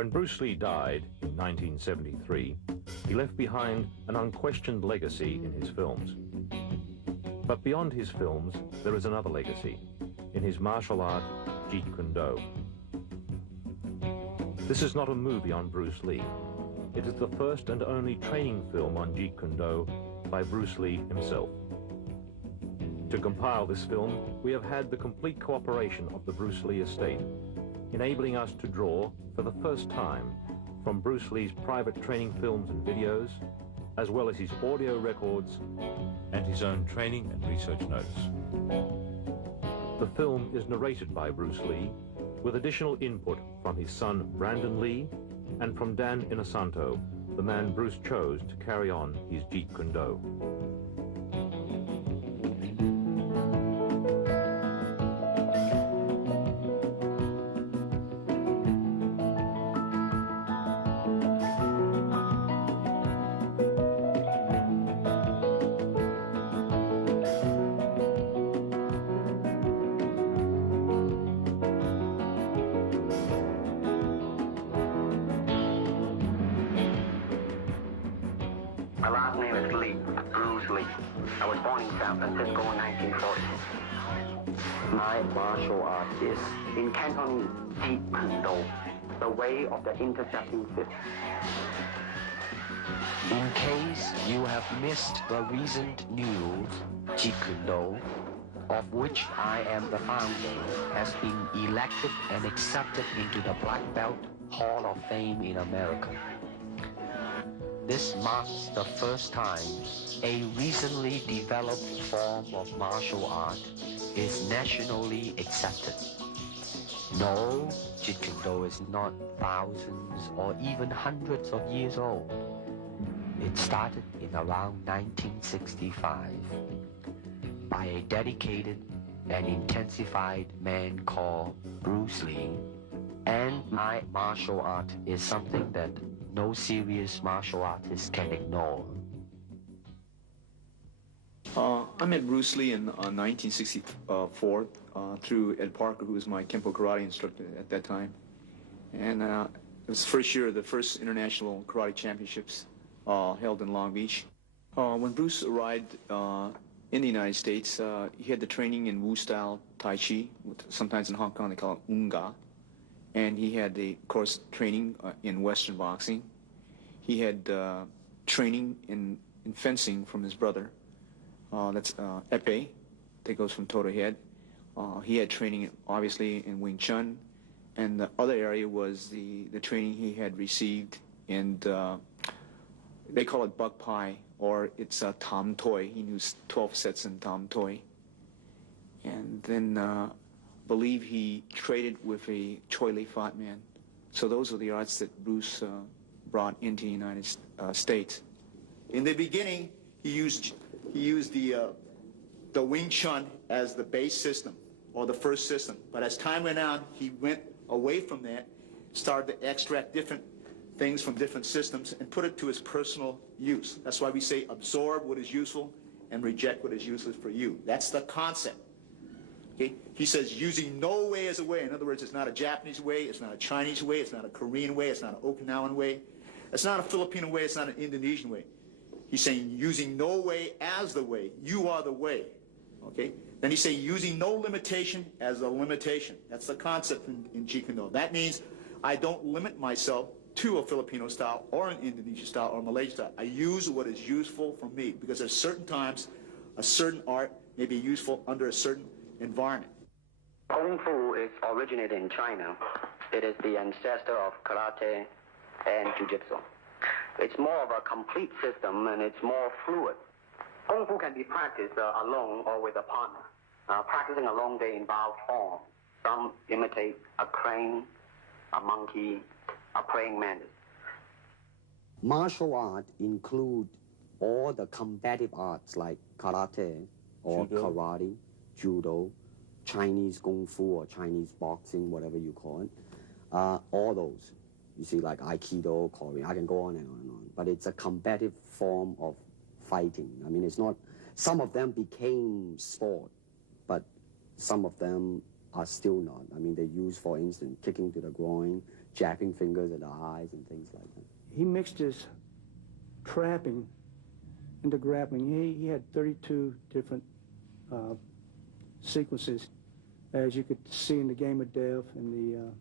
When Bruce Lee died in 1973, he left behind an unquestioned legacy in his films. But beyond his films, there is another legacy, in his martial art, Jeet Kune Do. This is not a movie on Bruce Lee. It is the first and only training film on Jeet Kune Do by Bruce Lee himself. To compile this film, we have had the complete cooperation of the Bruce Lee estate, enabling us to draw, for the first time, from Bruce Lee's private training films and videos, as well as his audio records and his own training and research notes. The film is narrated by Bruce Lee, with additional input from his son Brandon Lee and from Dan Inosanto, the man Bruce chose to carry on his Jeet Kune Do. My last name is Lee, Bruce Lee. I was born in San Francisco in 1940. My martial art is in Cantonese, Jeet Kune Do, the way of the intercepting fist. In case you have missed the recent news, Jeet Kune Do, of which I am the founder, has been elected and accepted into the Black Belt Hall of Fame in America. This marks the first time a recently developed form of martial art is nationally accepted. No, Jeet Kune Do is not thousands or even hundreds of years old. It started in around 1965 by a dedicated and intensified man called Bruce Lee. And my martial art is something that no serious martial artist can ignore. I met Bruce Lee in 1964 through Ed Parker, who was my Kempo karate instructor at that time. And it was the first year of the first international karate championships held in Long Beach. When Bruce arrived in the United States, he had the training in Wu-style Tai Chi, sometimes in Hong Kong they call it Unga. And he had the, of course, training in Western boxing. He had training in fencing from his brother. That's Epee, that goes from toe to head. He had training, obviously, in Wing Chun. And the other area was the training he had received in, they call it Buk Pai, or it's Tam Toi. He knew 12 sets in Tam Toi. And then believe he traded with a Choi Li Fat man. So those are the arts that Bruce brought into the United States. In the beginning, he used the Wing Chun as the base system, or the first system. But as time went on, he went away from that, started to extract different things from different systems and put it to his personal use. That's why we say absorb what is useful and reject what is useless for you. That's the concept. Okay? He says using no way as a way. In other words, it's not a Japanese way, it's not a Chinese way, it's not a Korean way, it's not an Okinawan way, it's not a Filipino way, it's not an Indonesian way. He's saying using no way as the way. You are the way. Okay? Then he's saying using no limitation as a limitation. That's the concept in Jeet Kune Do. That means I don't limit myself to a Filipino style or an Indonesian style or a Malaysian style. I use what is useful for me, because at certain times a certain art may be useful under a certain environment. Kung Fu is originated in China. It is the ancestor of karate and jiu-jitsu. It's more of a complete system, and it's more fluid. Kung Fu can be practiced alone or with a partner. Practicing alone, they involve form. Some imitate a crane, a monkey, a praying mantis. Martial art include all the combative arts like karate or Judo. karate, judo, Chinese kung fu or Chinese boxing, whatever you call it. All those. You see, like Aikido, Korean, I can go on and on and on. But it's a combative form of fighting. I mean, it's not, some of them became sport, but some of them are still not. I mean, they use, for instance, kicking to the groin, jabbing fingers at the eyes, and things like that. He mixed his trapping into grappling. He had 32 different sequences, as you could see in The Game of Death and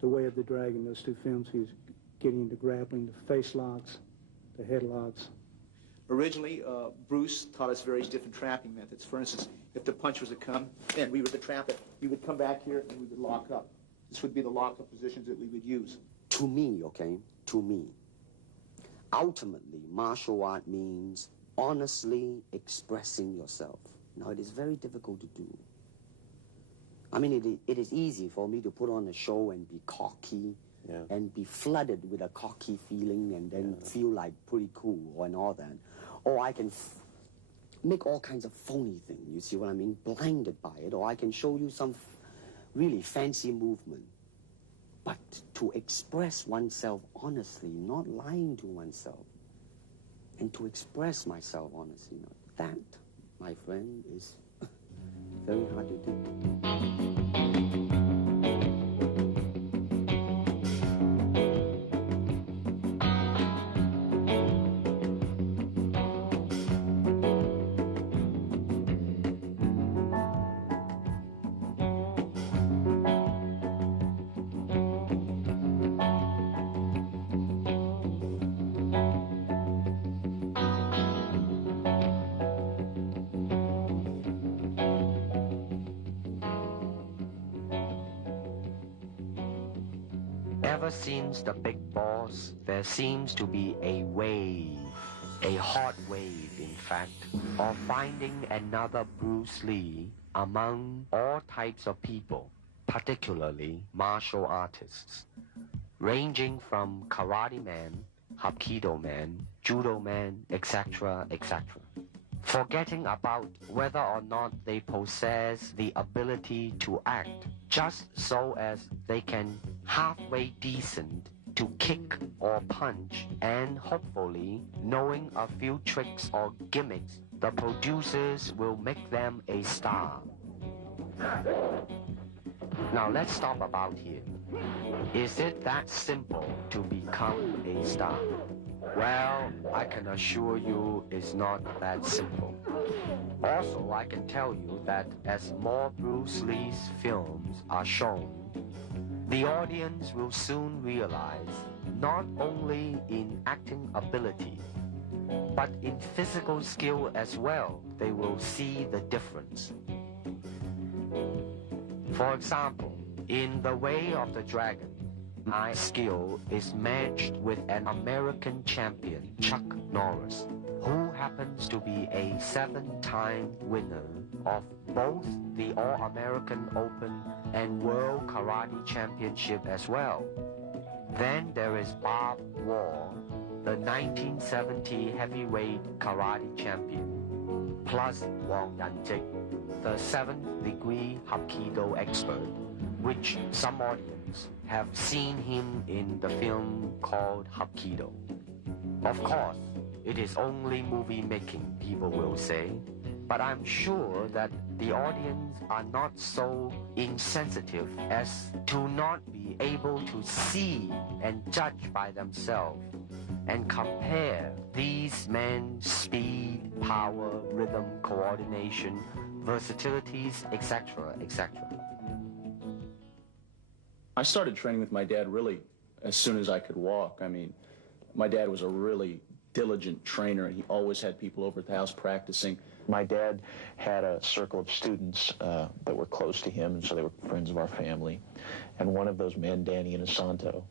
the Way of the Dragon, those two films. He was getting into grappling, the face locks, the head locks. Originally, Bruce taught us various different trapping methods. For instance, if the punch was to come and we were to trap it, we would come back here and we would lock up. This would be the lock-up positions that we would use. To me, okay, to me, ultimately, martial art means honestly expressing yourself. Now, it is very difficult to do. I mean, it is easy for me to put on a show and be cocky, and be flooded with a cocky feeling and then feel like pretty cool and all that. Or I can make all kinds of phony things, you see what I mean, blinded by it. Or I can show you some really fancy movement. But to express oneself honestly, not lying to oneself, and to express myself honestly, that, my friend, is very hard to do. Ever since the big boss, there seems to be a wave, a hot wave, in fact, of finding another Bruce Lee among all types of people, particularly martial artists, ranging from karate man, hapkido man, judo man, etc., etc. Forgetting about whether or not they possess the ability to act, just so as they can halfway decent to kick or punch, and hopefully knowing a few tricks or gimmicks, the producers will make them a star. Now let's stop about here. Is it that simple to become a star? Well, I can assure you it's not that simple. Also, I can tell you that as more Bruce Lee's films are shown, the audience will soon realize not only in acting ability, but in physical skill as well, they will see the difference. For example, in The Way of the Dragon, my skill is matched with an American champion, Chuck Norris, who happens to be a 7-time winner of both the All-American Open and World Karate Championship as well. Then there is Bob Wall, the 1970 heavyweight karate champion, plus Wang Yanjik, the 7th degree Hapkido expert, which some audience have seen him in the film called Hapkido. Of course, it is only movie making, people will say, but I'm sure that the audience are not so insensitive as to not be able to see and judge by themselves and compare these men's speed, power, rhythm, coordination, versatilities, etc., etc. I started training with my dad really as soon as I could walk. I mean, my dad was a really diligent trainer, and he always had people over at the house practicing. My dad had a circle of students that were close to him, and so they were friends of our family. And one of those men, Danny Inosanto,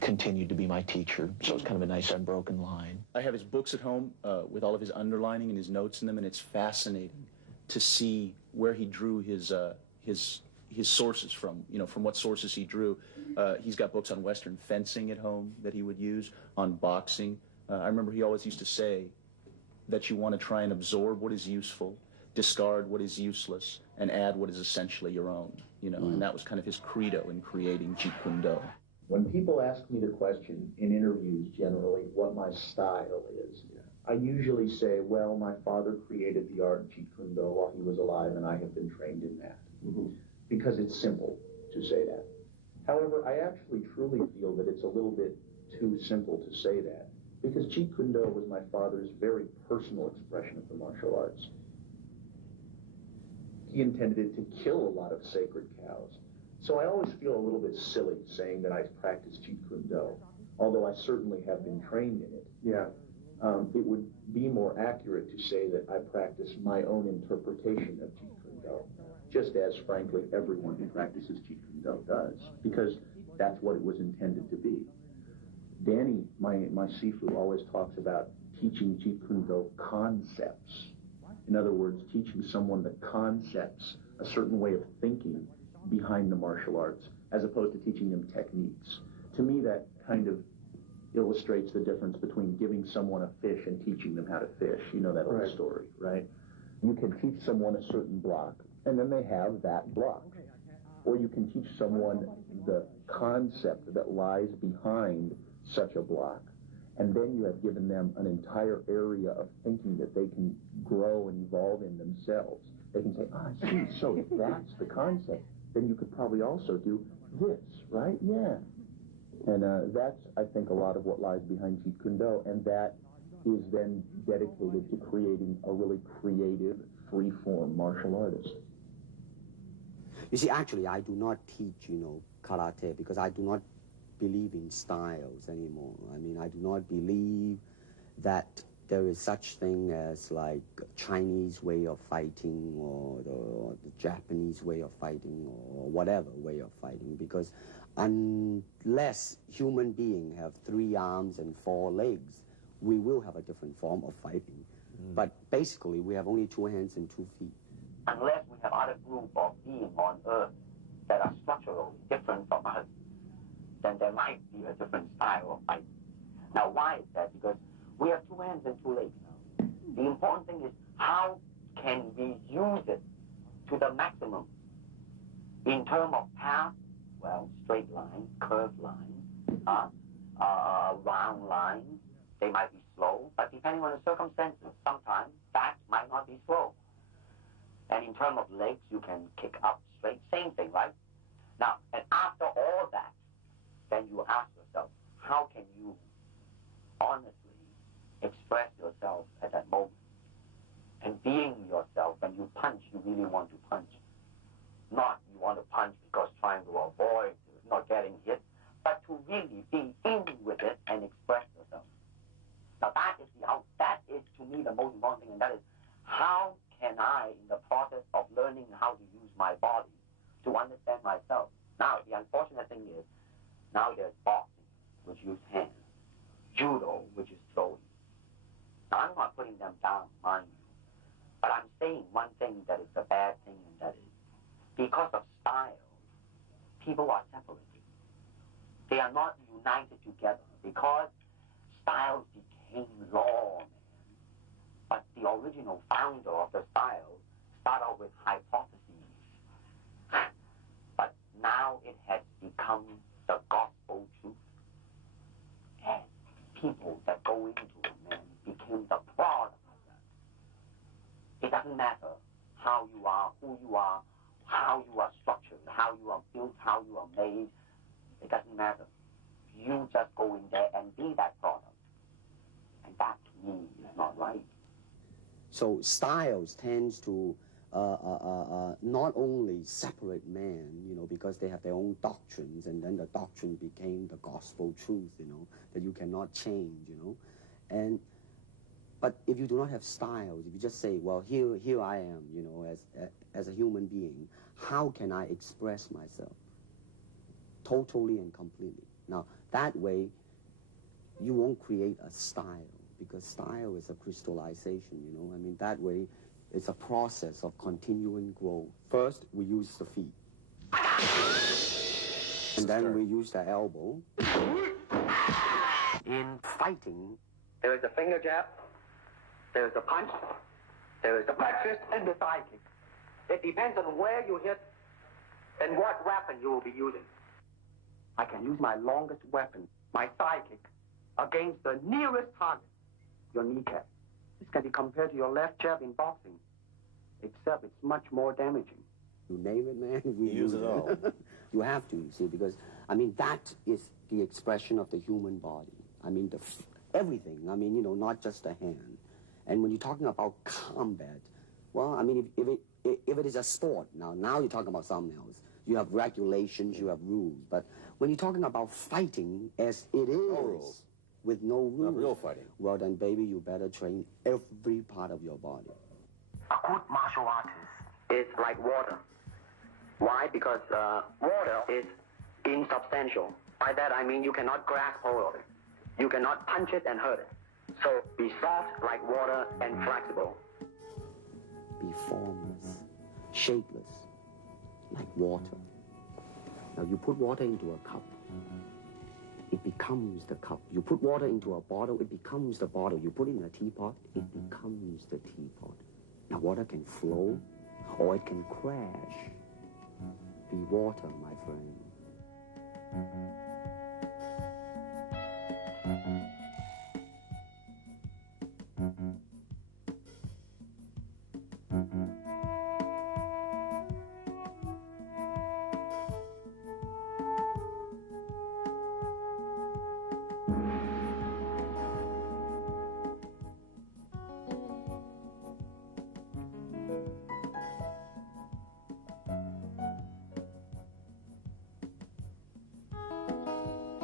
continued to be my teacher, so it's kind of a nice unbroken line. I have his books at home with all of his underlining and his notes in them, and it's fascinating to see where he drew his sources from, from what sources he drew. He's got books on Western fencing at home that he would use, on boxing. I remember he always used to say that you want to try and absorb what is useful, discard what is useless, and add what is essentially your own, and that was kind of his credo in creating Jeet Kune Do. When people ask me the question in interviews generally what my style is, I usually say, well, my father created the art of Jeet Kune Do while he was alive, and I have been trained in that. because it's simple to say that. However, I actually truly feel that it's a little bit too simple to say that, because Jeet Kune Do was my father's very personal expression of the martial arts. He intended it to kill a lot of sacred cows. So I always feel a little bit silly saying that I practice Jeet Kune Do, although I certainly have been trained in it. Yeah. It would be more accurate to say that I practice my own interpretation of Jeet Kune Do, just as, frankly, everyone who practices Jeet Kune Do does, because that's what it was intended to be. Danny, my Sifu, always talks about teaching Jeet Kune Do concepts. In other words, teaching someone the concepts, a certain way of thinking behind the martial arts, as opposed to teaching them techniques. To me, that kind of illustrates the difference between giving someone a fish and teaching them how to fish. You know that old story, right? You can teach someone a certain block, and then they have that block. Or you can teach someone the concept that lies behind such a block, and then you have given them an entire area of thinking that they can grow and evolve in themselves. They can say, see, so if that's the concept, then you could probably also do this, right? Yeah. And that's, I think, a lot of what lies behind Jeet Kune Do, and that is then dedicated to creating a really creative, free-form martial artist. You see, actually, I do not teach, karate, because I do not believe in styles anymore. I mean, I do not believe that there is such thing as like Chinese way of fighting or the Japanese way of fighting or whatever way of fighting, because unless human beings have 3 arms and 4 legs, we will have a different form of fighting. But basically, we have only 2 hands and 2 feet. Unless we have other group of beings on Earth that are structurally different from us, then there might be a different style of fighting. Now, why is that? Because we have 2 hands and 2 legs now. The important thing is how can we use it to the maximum in terms of path, well, straight lines, curved lines, round lines. They might be slow, but depending on the circumstances, sometimes that might not be slow. And in terms of legs, you can kick up straight, same thing, right? Now, and after all that, then you ask yourself, how can you honestly express yourself at that moment? And being yourself, when you punch, you really want to punch. Not you want to punch because trying to avoid not getting hit, but to really be in with it and express yourself. Now that is to me the most important thing, and that is how can I, in the process of learning how to use my body, to understand myself. Now, the unfortunate thing is, now there's boxing, which uses hands, judo, which is throwing. Now, I'm not putting them down, mind you, but I'm saying one thing that is a bad thing, and that is, because of style, people are separated. They are not united together, because styles became law, man. But the original founder of the style started out with hypotheses. But now it has become the gospel truth. And people that go into it, man, became the product of that. It doesn't matter how you are, who you are, how you are structured, how you are built, how you are made. It doesn't matter. You just go in there and be that product. And that, to me, is not right. So styles tends to not only separate men, because they have their own doctrines, and then the doctrine became the gospel truth, that you cannot change, but if you do not have styles, if you just say, well, here I am, as a human being, how can I express myself totally and completely? Now, that way, you won't create a style, because style is a crystallization, I mean, that way, it's a process of continuing growth. First, we use the feet. And then we use the elbow. In fighting, there is a finger jab, there is a punch, there is the back fist, and the thigh kick. It depends on where you hit and what weapon you will be using. I can use my longest weapon, my thigh kick, against the nearest target, your kneecap. This can be compared to your left jab in boxing, except it's much more damaging. You name it, man, we use it all. You have to, you see, because, I mean, that is the expression of the human body. I mean, everything. I mean, you know, not just the hand. And when you're talking about combat, well, I mean, if it is a sport, now you're talking about something else. You have regulations, you have rules. But when you're talking about fighting as it is, no rules. With no rules, Not real fighting. well then, baby, you better train every part of your body. A good martial artist is like water. Why? Because water is insubstantial. By that I mean you cannot grasp hold of it. You cannot punch it and hurt it. So be soft like water and flexible. Be formless, shapeless, like water. Now you put water into a cup, it becomes the cup. You put water into a bottle, it becomes the bottle. You put it in a teapot, it becomes the teapot. Now water can flow or it can crash. Be water, my friend.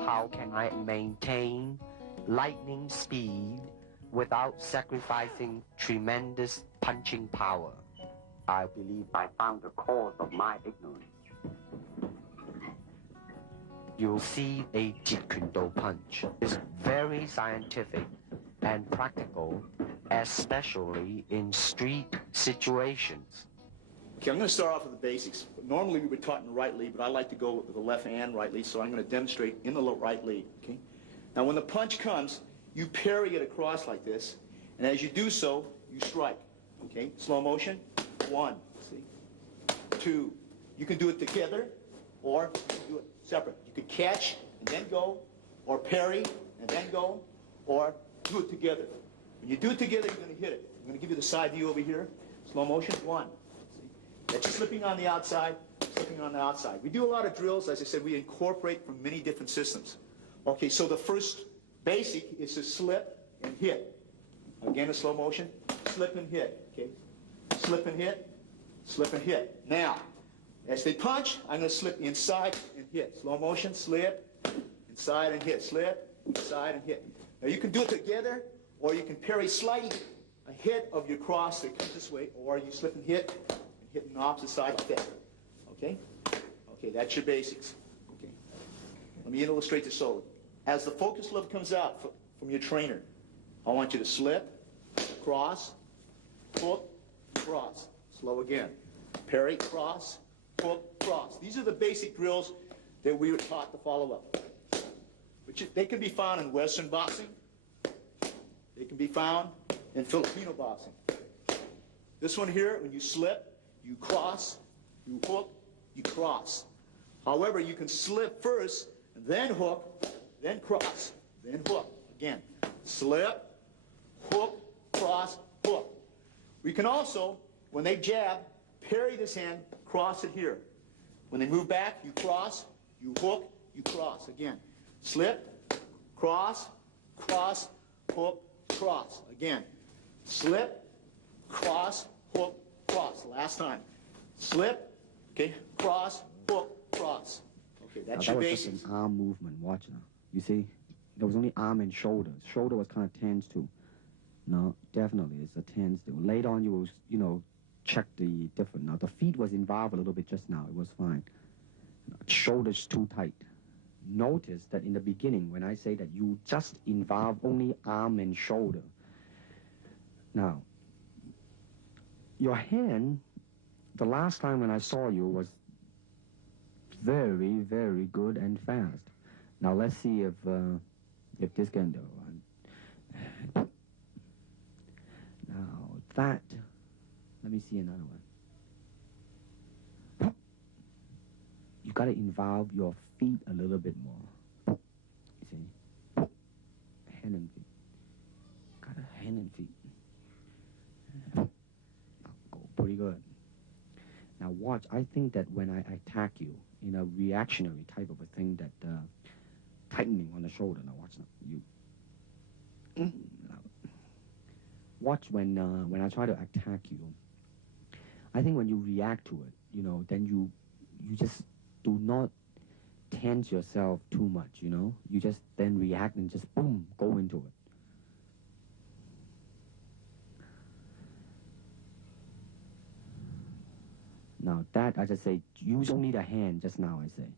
How can I maintain lightning speed without sacrificing tremendous punching power? I believe I found the cause of my ignorance. You'll see a Jeet Kune Do punch is very scientific and practical, especially in street situations. Okay, I'm going to start off with the basics. Normally we were taught in the right leg, but I like to go with the left and right leg, so I'm going to demonstrate in the right leg, okay? Now when the punch comes, you parry it across like this, and as you do so, you strike, okay? Slow motion, 1, see? 2. You can do it together, or you can do it separate. You could catch and then go, or parry and then go, or do it together. When you do it together, you're going to hit it. I'm going to give you the side view over here. Slow motion, 1. That's slipping on the outside, slipping on the outside. We do a lot of drills. As I said, we incorporate from many different systems. Okay, so the first basic is to slip and hit. Again, a slow motion, slip and hit, okay? Slip and hit, slip and hit. Now, as they punch, I'm going to slip inside and hit. Slow motion, slip, inside and hit, slip, inside and hit. Now you can do it together, or you can parry slightly ahead of your cross that comes this way, or you slip and hit on the opposite side like that. Okay? Okay, that's your basics. Okay. Let me illustrate this slowly. As the focus lever comes out from your trainer, I want you to slip, cross, hook, cross. Slow again. Parry, cross, hook, cross. These are the basic drills that we were taught to follow up. But they can be found in Western boxing. They can be found in Filipino boxing. This one here, when you slip, you cross, you hook, you cross. However, you can slip first, then hook, then cross, then hook. Again, slip, hook, cross, hook. We can also, when they jab, parry this hand, cross it here. When they move back, you cross, you hook, you cross. Again, slip, cross, cross, hook, cross. Again, slip, cross, hook, cross. Last time. Slip, okay, cross, hook, cross. Okay, that's your basics. That was just an arm movement. Watch now. You see? There was only arm and shoulders. Shoulder was kind of tense too. No, definitely, it's a tense deal. Later on, you will, you know, check the different. Now, the feet was involved a little bit just now. It was fine. Shoulders too tight. Notice that in the beginning, when I say that you just involve only arm and shoulder. Now, your hand, the last time when I saw you was very, very good and fast. Now let's see if this can do. Now that, let me see another one. You got to involve your feet a little bit more. You see, hand and feet. Got a hand and feet. Go pretty good. Now watch, I think that when I attack you in a reactionary type of a thing that tightening on the shoulder, now watch now, you. Watch when I try to attack you. I think when you react to it, you know, then you just do not tense yourself too much, you know. You just then react and just boom, go into it. Now that, I just say, use only the hand just now, I say.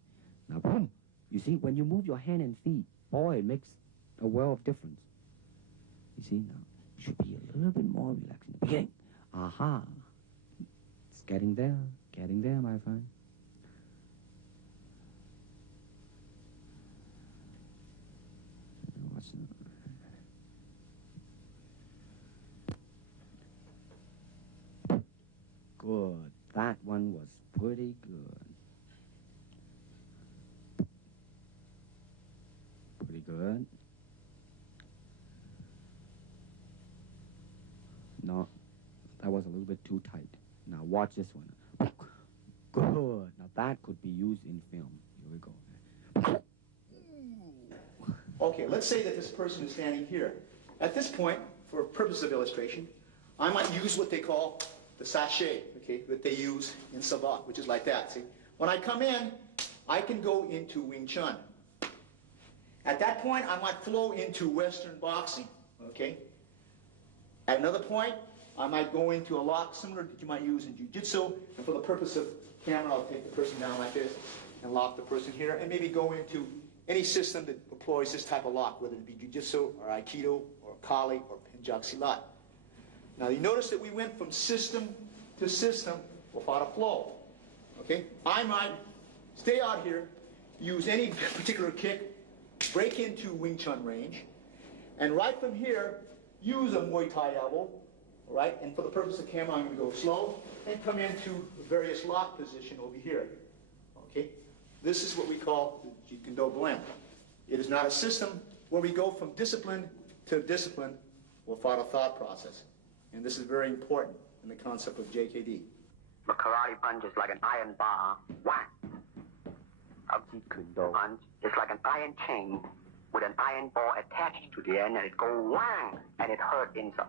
Now boom, you see, when you move your hand and feet, boy, it makes a world of difference. You see, now, you should be a little bit more relaxed in the beginning. Aha. It's getting there, my friend. What's good. That one was pretty good. Pretty good. No, that was a little bit too tight. Now watch this one. Good. Now that could be used in film. Here we go. Okay, let's say that this person is standing here. At this point, for purpose of illustration, I might use what they call the sachet, okay, that they use in Savate, which is like that, see? When I come in, I can go into Wing Chun. At that point, I might flow into Western boxing, okay? At another point, I might go into a lock similar that you might use in Jiu-Jitsu, and for the purpose of camera, I'll take the person down like this and lock the person here, and maybe go into any system that employs this type of lock, whether it be Jiu-Jitsu or Aikido or Kali or Penjak Silat. Now you notice that we went from system to system without a flow. Okay? I might stay out here, use any particular kick, break into Wing Chun range, and right from here, use a Muay Thai elbow, all right? And for the purpose of camera, I'm going to go slow and come into various lock position over here. Okay? This is what we call the Jeet Kune Do blend. It is not a system where we go from discipline to discipline without a thought process. And this is very important in the concept of JKD. The karate punch is like an iron bar. Whack! A Jeet Kune Do punch is like an iron chain with an iron ball attached to the end, and it go whang, and it hurt inside.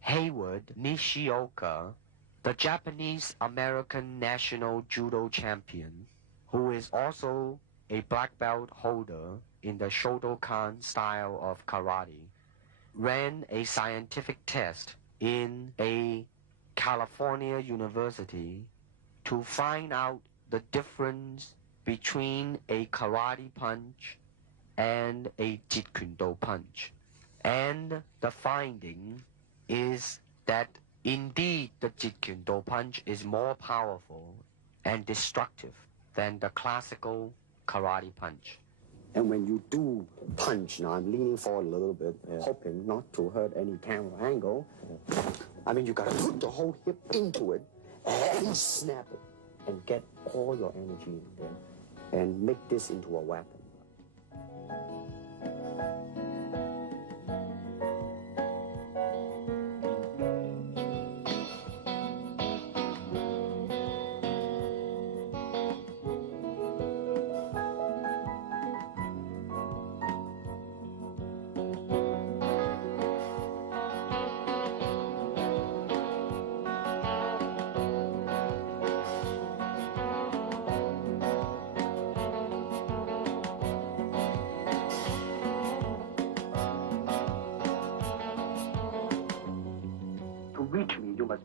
Hayward Nishioka, the Japanese-American national judo champion, who is also a black belt holder in the Shotokan style of karate, ran a scientific test in a California university to find out the difference between a karate punch and a Jeet Kune Do punch. And the finding is that indeed the Jeet Kune Do punch is more powerful and destructive than the classical karate punch. And when you do punch, now I'm leaning forward a little bit, hoping not to hurt any camera angle. I mean, you gotta put the whole hip into it and snap it and get all your energy in there and make this into a weapon.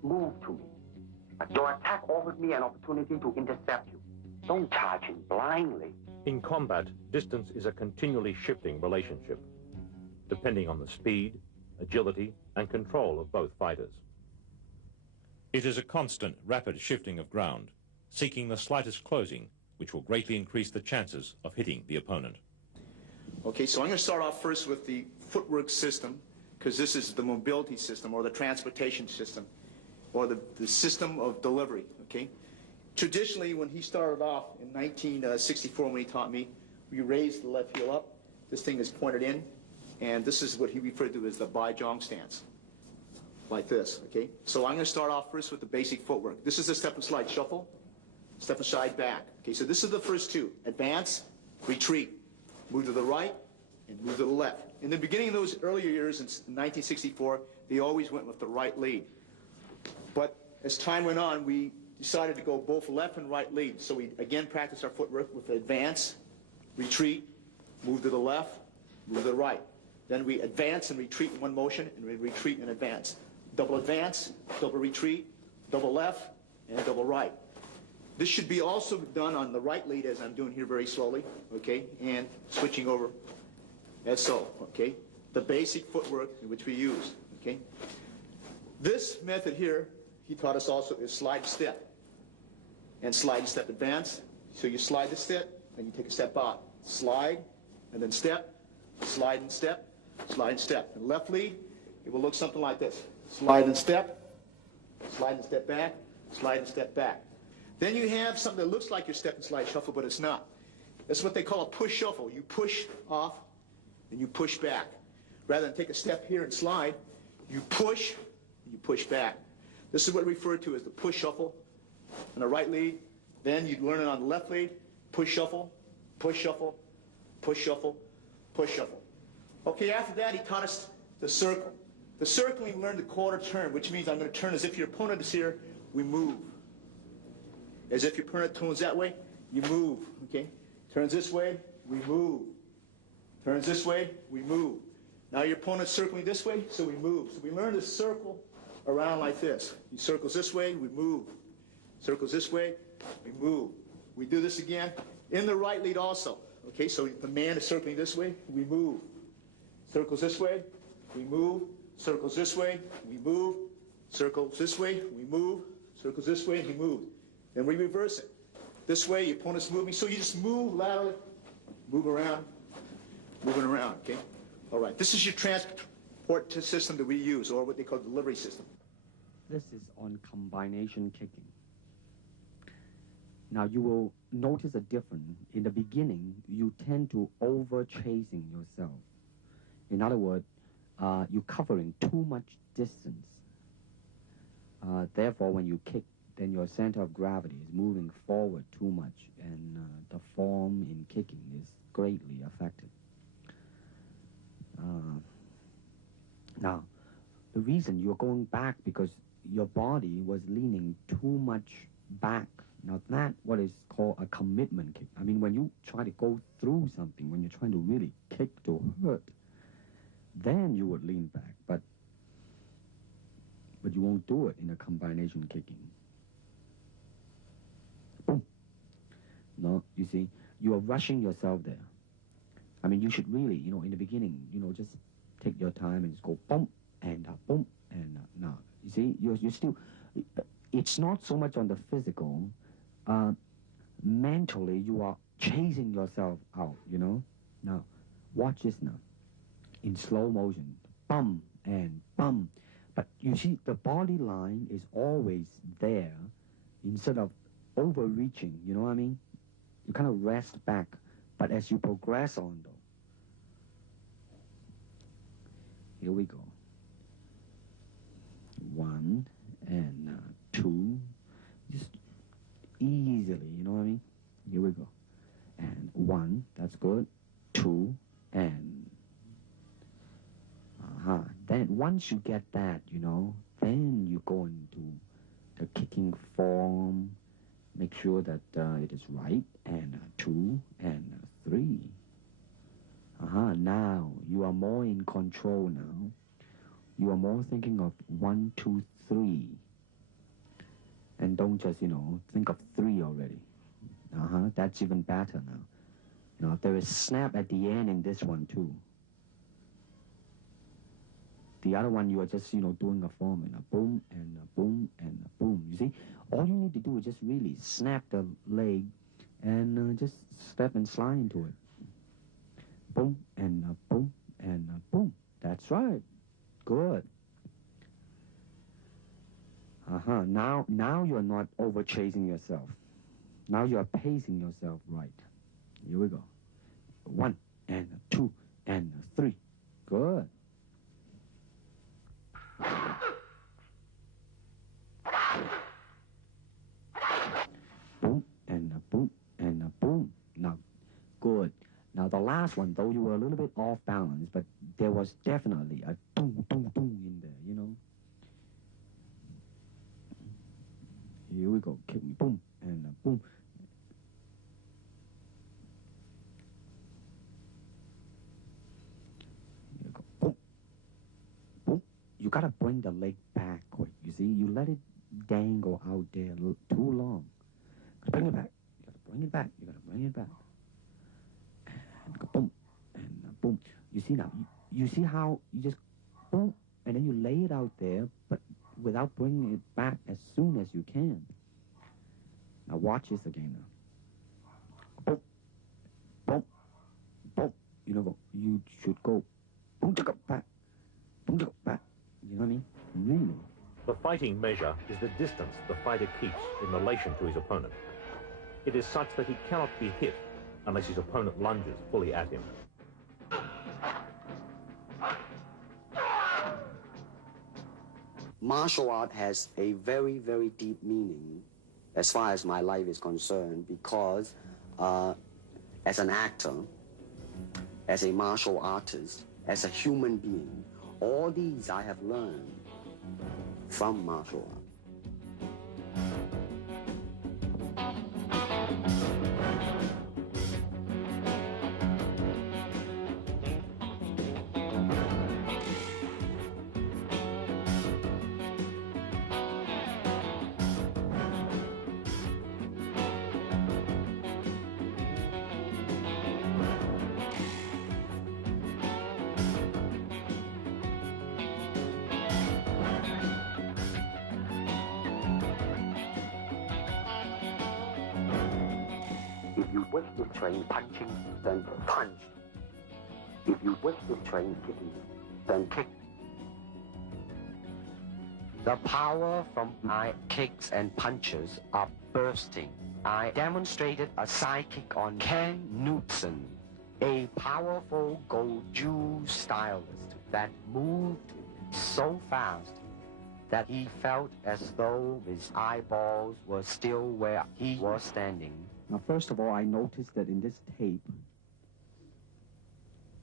Move to me. Your attack offers me an opportunity to intercept you. Don't charge him blindly. In combat, distance is a continually shifting relationship, depending on the speed, agility, and control of both fighters. It is a constant, rapid shifting of ground, seeking the slightest closing, which will greatly increase the chances of hitting the opponent. Okay, so I'm going to start off first with the footwork system, because this is the mobility system or the transportation system, or the system of delivery, okay? Traditionally, when he started off in 1964, when he taught me, we raised the left heel up. This thing is pointed in, and this is what he referred to as the Bai Zhang stance. like this, okay? So I'm going to start off first with the basic footwork. This is the step and slide shuffle, step and slide back. Okay, so this is the first two. Advance, retreat, move to the right, and move to the left. In the beginning of those earlier years, in 1964, they always went with the right lead. But as time went on, we decided to go both left and right lead. So we again practiced our footwork with advance, retreat, move to the left, move to the right. Then we advance and retreat in one motion, and we retreat and advance. Double advance, double retreat, double left, and double right. This should be also done on the right lead, as I'm doing here very slowly, okay, and switching over as so, okay. The basic footwork in which we use, okay. This method here, he taught us also, is slide step. And slide and step advance. So you slide the step, and you take a step out. Slide, and then step, slide and step, slide and step. And left lead, it will look something like this. Slide and step back, slide and step back. Then you have something that looks like your step and slide shuffle, but it's not. That's what they call a push shuffle. You push off, and you push back. Rather than take a step here and slide, you push, and you push back. This is what we refer to as the push shuffle on the right lead. Then you'd learn it on the left lead. Push shuffle, push shuffle, push shuffle, push shuffle. Okay, after that, he taught us the circle. The circle, we learned the quarter turn, which means I'm going to turn as if your opponent is here, we move. As if your opponent turns that way, you move, okay? Turns this way, we move. Turns this way, we move. Now your opponent's circling this way, so we move. So we learn to circle around like this. He circles this way, we move. Circles this way, we move. We do this again in the right lead also. Okay, so the man is circling this way, we move. Circles this way, we move. Circles this way, we move. Circles this way, we move. Circles this way, he moves. Then we reverse it. This way, your opponent's moving, so you just move laterally, move around, moving around, okay? All right, this is your transport system that we use, or what they call delivery system. This is on combination kicking. Now you will notice a difference. In the beginning, you tend to over-chasing yourself. In other words, you're covering too much distance. Therefore, when you kick, then your center of gravity is moving forward too much, and the form in kicking is greatly affected. Now, the reason you're going back because your body was leaning too much back. Now that's what is called a commitment kick. I mean, when you try to go through something, when you're trying to really kick to hurt, then you would lean back, but you won't do it in a combination kicking. Boom. No, you see, you are rushing yourself there. I mean, you should really, in the beginning, just take your time and just go boom, and boom, and now. You see, you're still, it's not so much on the physical, mentally you are chasing yourself out, Now, watch this now. In slow motion, bum and bum. But you see, the body line is always there instead of overreaching, you know what I mean? You kind of rest back, but as you progress on, though. Here we go. 1 and 2. Just easily, you know what I mean? Here we go. And 1, that's good. 2, and then once you get that, then you go into the kicking form, make sure that it is right, and 2, and 3. Now you are more in control now. You are more thinking of 1, 2, 3. And don't just, think of 3 already. That's even better now. There is snap at the end in this one too. The other one, you are just, doing a form and a boom and a boom and a boom. You see, all you need to do is just really snap the leg and just step and slide into it. Boom and a boom and a boom. That's right. Good. Now you're not over chasing yourself. Now you are pacing yourself right. Here we go. 1 and 2 and 3. Good. last one, though, you were a little bit off balance, but there was definitely a doom, doom, doom in there, you know. Here we go, kick me, boom, and boom. Here we go, boom, boom. You gotta bring the leg back quick, you see. You let it dangle out there too long. Bring it back. You gotta bring it back. You gotta bring it back. And go boom, and boom. You see now, you see how you just boom, and then you lay it out there, but without bringing it back as soon as you can. Now watch this again now. Boom, boom, boom. You know, you should go boom, to go back, boom, to go back. You know what I mean? Really. The fighting measure is the distance the fighter keeps in relation to his opponent. It is such that he cannot be hit unless his opponent lunges fully at him. Martial art has a very, very deep meaning as far as my life is concerned, because as an actor, as a martial artist, as a human being, all these I have learned from martial art. If you wish to train punching, then punch. If you wish to train kicking, then kick. The power from my kicks and punches are bursting. I demonstrated a side kick on Ken Knutson, a powerful Goju stylist that moved so fast that he felt as though his eyeballs were still where he was standing. Now, first of all, I noticed that in this tape,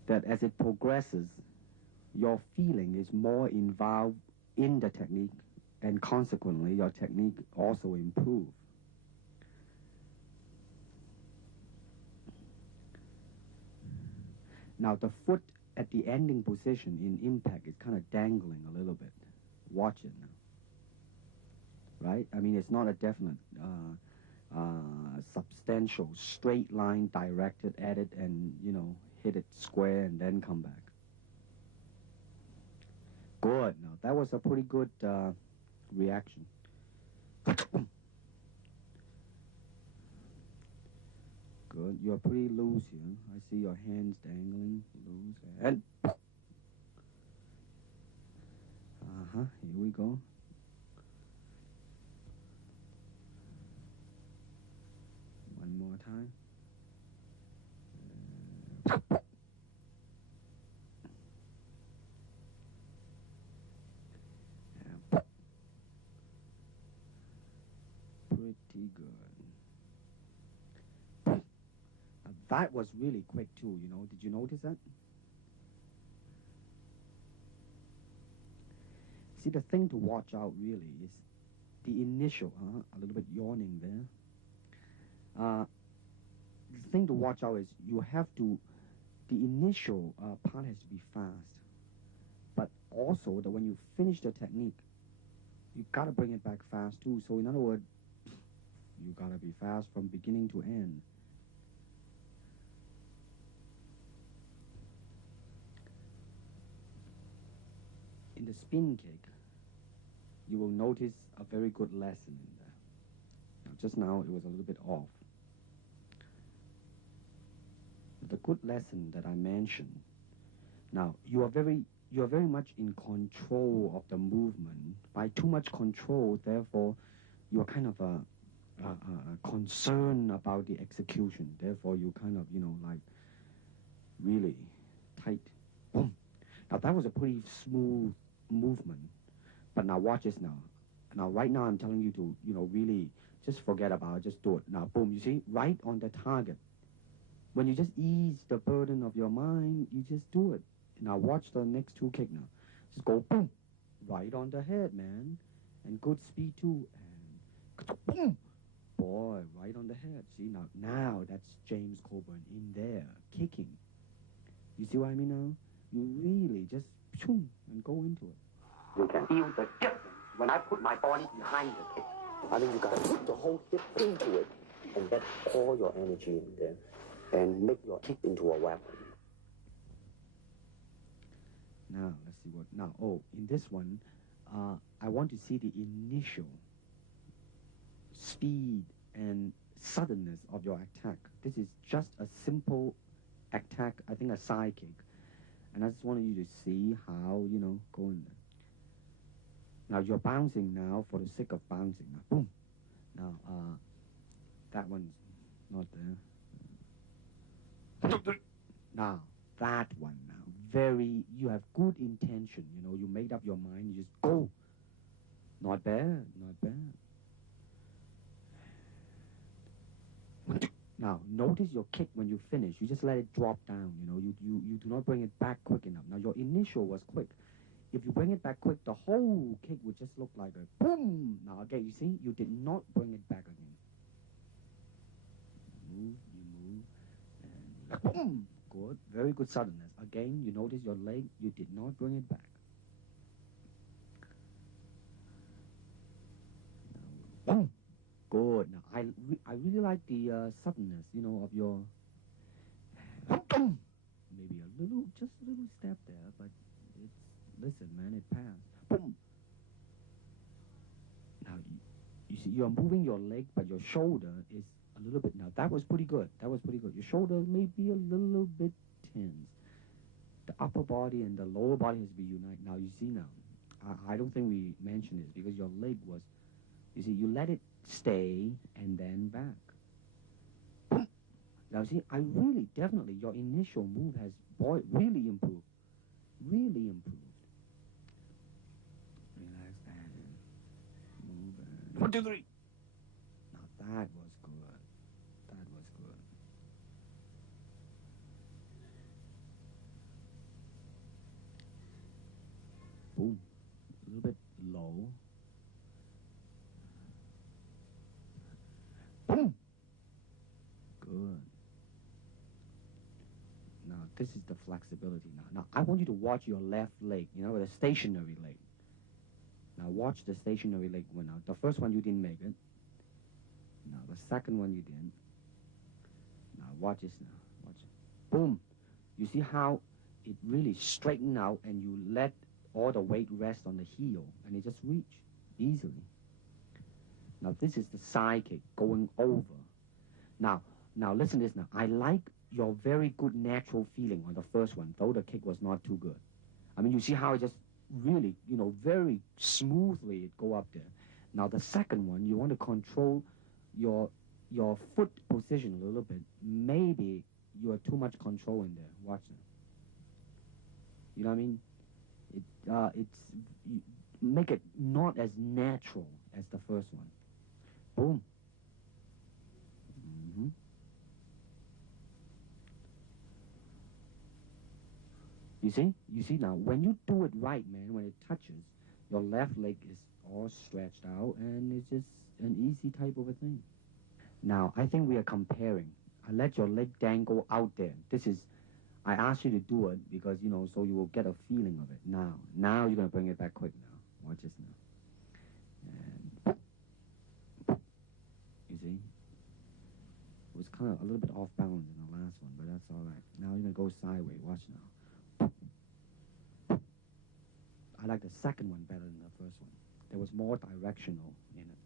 that as it progresses, your feeling is more involved in the technique, and consequently, your technique also improves. Now, the foot at the ending position in impact is kind of dangling a little bit. Watch it now. Right? I mean, it's not a definite substantial straight line directed at it and, you know, hit it square and then come back. Good. Now, that was a pretty good reaction. Good. You're pretty loose here. I see your hands dangling. Loose. And... Uh-huh. Here we go. One more time. Pretty good. That was really quick too, you know. Did you notice that? See, the thing to watch out really is the initial, a little bit yawning there. The thing to watch out is you have to, the initial part has to be fast. But also that when you finish the technique, you gotta bring it back fast too. So in other words, you gotta be fast from beginning to end. In the spin kick, you will notice a very good lesson in there. Now, just now, it was a little bit off. The good lesson that I mentioned, now, you are very much in control of the movement. By too much control, therefore, you are kind of concerned about the execution. Therefore, you kind of, you know, like, really tight. Boom. Now, that was a pretty smooth movement. But now watch this now. Now, right now, I'm telling you to, you know, really just forget about it. Just do it. Now, boom, you see? Right on the target. when you just ease the burden of your mind, you just do it. Now watch the next two kick now. Just go boom, right on the head, man. And good speed too. And boom, boy, right on the head. See, now that's James Coburn in there, kicking. You see what I mean now? You really just boom, and go into it. You can feel the difference when I put my body behind the kick. I mean, you got to put the whole hip into it and get all your energy in there and make your kick into a weapon. Now, let's see what... Now, in this one, I want to see the initial speed and suddenness of your attack. This is just a simple attack, I think a side kick. And I just wanted you to see how, go in there. Now, you're bouncing now for the sake of bouncing. Now, boom. Now, that one's not there. Now, that one now. You have good intention, you made up your mind, you just go. Not bad, not bad. Now, notice your kick when you finish. You just let it drop down, you do not bring it back quick enough. Now, your initial was quick. If you bring it back quick, the whole kick would just look like a boom. Now, again, you see, you did not bring it back again. You move, and boom. Good, very good suddenness. Again, you notice your leg, you did not bring it back. Now, boom. Good. Now, I really like the suddenness, of your... Maybe just a little step there, but listen, man, it passed. Boom. Now, you see, you're moving your leg, but your shoulder is a little bit. Now, that was pretty good. Your shoulder may be a little bit tense. The upper body and the lower body has to be united. Now, you see now, I don't think we mentioned this because your leg was, you see, you let it stay and then back. Now, see, definitely, your initial move has, really improved. Really improved. Relax and move. 1, 2, 3. Now, that was good. That was good. Boom. A little bit low. Boom. Good. Now, this is the flexibility now. Now, I want you to watch your left leg, with a stationary leg. Now, watch the stationary leg one out. The first one, you didn't make it. Now, the second one, you didn't. Now, watch this now. Watch it. Boom. You see how it really straightened out and you let all the weight rest on the heel and it just reach easily. Now, this is the side kick going over. Now, listen to this now. I like your very good natural feeling on the first one, though the kick was not too good. I mean, you see how it just really, very smoothly it go up there. Now, the second one, you want to control your foot position a little bit. Maybe you are too much control in there. Watch that. You know what I mean? Make it not as natural as the first one. Boom. Mm-hmm. You see now, when you do it right, man, when it touches, your left leg is all stretched out and it's just an easy type of a thing. Now, I think we are comparing. I let your leg dangle out there. I asked you to do it because, so you will get a feeling of it. Now you're going to bring it back quick now. Watch this now. And you see? It was kind of a little bit off balance in the last one, but that's all right. Now you're going to go sideways. Watch now. I like the second one better than the first one. There was more directional in it.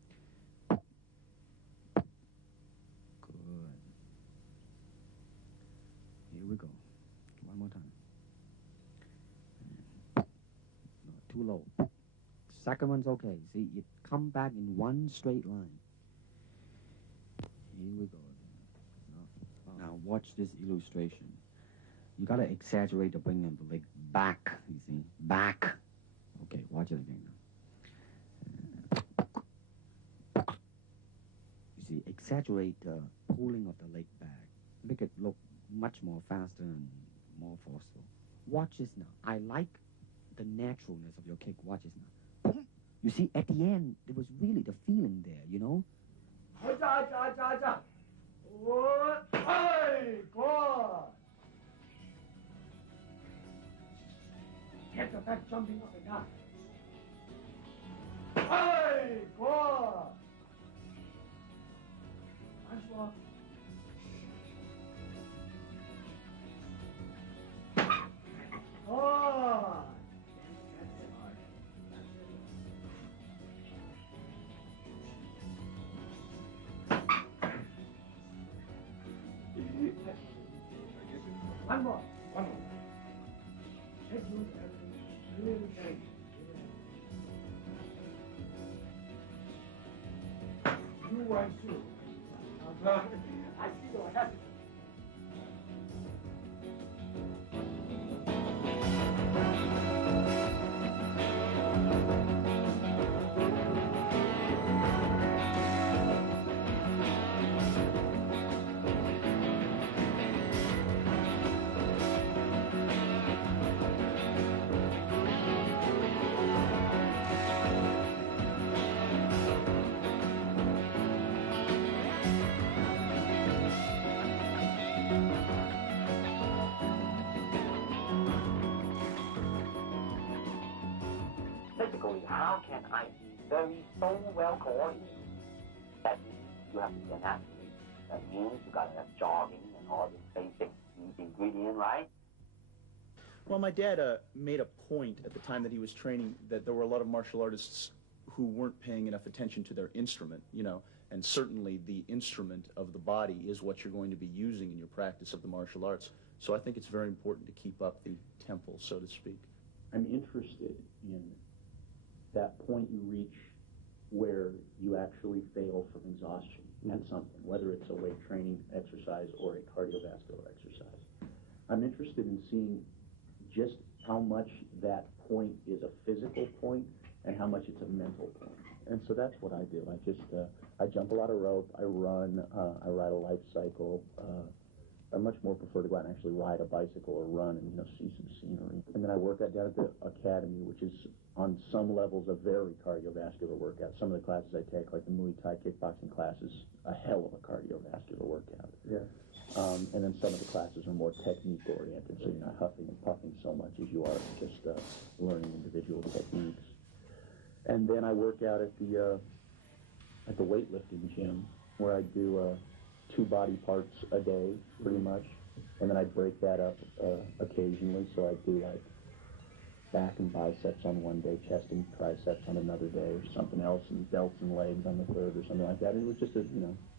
Good. Here we go. One more time. No, too low. Second one's okay. See, it come back in one straight line. Here we go again. Now watch this illustration. You gotta exaggerate the bringing of the leg back, you see? Back. Okay, watch it again now. You see, exaggerate the pulling of the leg back. Make it look much more faster and more forceful. Watch this now. I like the naturalness of your kick. Watch this now. Boom. You see, at the end, there was really the feeling there, you know? Get the back jumping up and down. Hey, good. Nice one. Oh. One more. One more. Take you really good. You want to. I see your happy. Basically, how can I be so well coordinated? That means you have to be an athlete. That means you gotta have jogging and all these basic ingredients, right? Well, my dad made a point at the time that he was training that there were a lot of martial artists who weren't paying enough attention to their instrument, you know, and certainly the instrument of the body is what you're going to be using in your practice of the martial arts. So I think it's very important to keep up the tempo, so to speak. I'm interested in that point you reach where you actually fail from exhaustion at something, whether it's a weight training exercise or a cardiovascular exercise. I'm interested in seeing just how much that point is a physical point and how much it's a mental point. And so that's what I do. I jump a lot of rope, I run, I ride a life cycle. I much more prefer to go out and actually ride a bicycle or run and, you know, see some scenery. And then I work out down at the academy, which is on some levels a very cardiovascular workout. Some of the classes I take, like the Muay Thai kickboxing classes, a hell of a cardiovascular workout. Yeah. And then some of the classes are more technique oriented, so you're not huffing and puffing so much as you are just learning individual techniques. And then I work out at the weightlifting gym, where I do 2 body parts a day, pretty much, and then I break that up occasionally. So I do like back and biceps on one day, chest and triceps on another day, or something else, and delts and legs on the third, or something like that. And it was just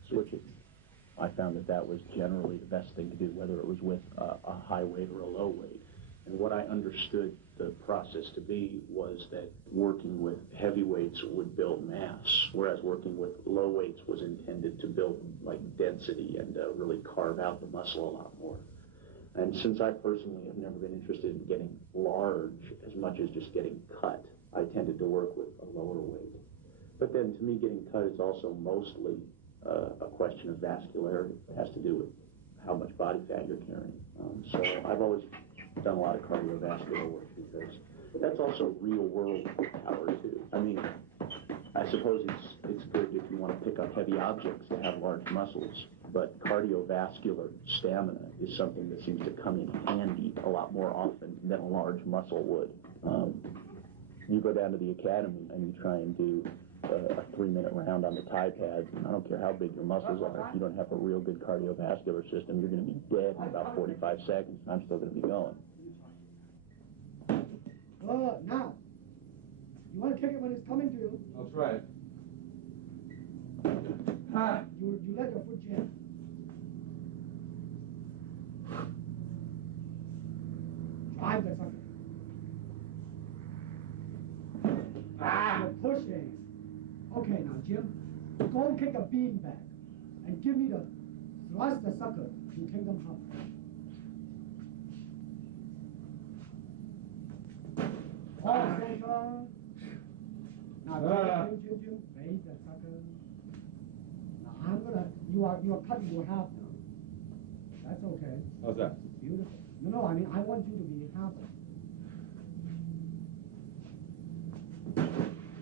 switch it. I found that was generally the best thing to do, whether it was with a high weight or a low weight. And what I understood the process to be was that working with heavy weights would build mass, whereas working with low weights was intended to build like density and really carve out the muscle a lot more. And since I personally have never been interested in getting large as much as just getting cut, I tended to work with a lower weight. But then to me, getting cut is also mostly a question of vascularity. It has to do with how much body fat you're carrying. So I've always done a lot of cardiovascular work because that's also real world power too. I mean, I suppose it's good if you want to pick up heavy objects to have large muscles, but cardiovascular stamina is something that seems to come in handy a lot more often than a large muscle would. You go down to the academy and you try and do a 3-minute round on the Thai pads, and I don't care how big your muscles are, if you don't have a real good cardiovascular system, you're going to be dead in about 45 seconds, and I'm still going to be going. Now, you want to kick it when it's coming to you. That's right. You let your foot jam. Drive the sucker. You're pushing. Okay, now, Jim, go and kick a bean bag and give me the thrust the sucker to Kingdom Hub. Oh, center. Now, Jim, raise the sucker. Now, you are cutting your half now. That's okay. How's that? Beautiful. No, I mean, I want you to be happy.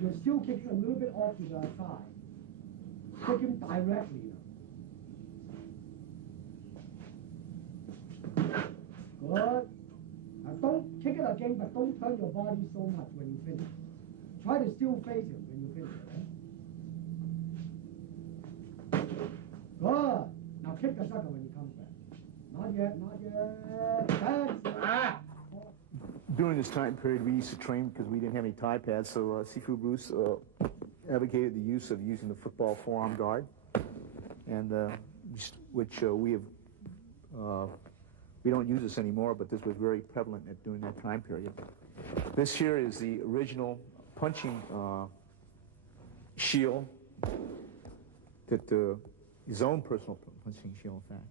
You're still kicking a little bit off to the side. Kick him directly. Good. Now don't kick it again, but don't turn your body so much when you finish. Try to still face him when you finish, okay? Good. Now kick the sucker when he comes back. Not yet, not yet. That's it. Ah! During this time period, we used to train because we didn't have any Thai pads, so Sifu Bruce advocated the use of using the football forearm guard, and which we don't use this anymore, but this was very prevalent during that time period. This here is the original punching shield, his own personal punching shield, in fact.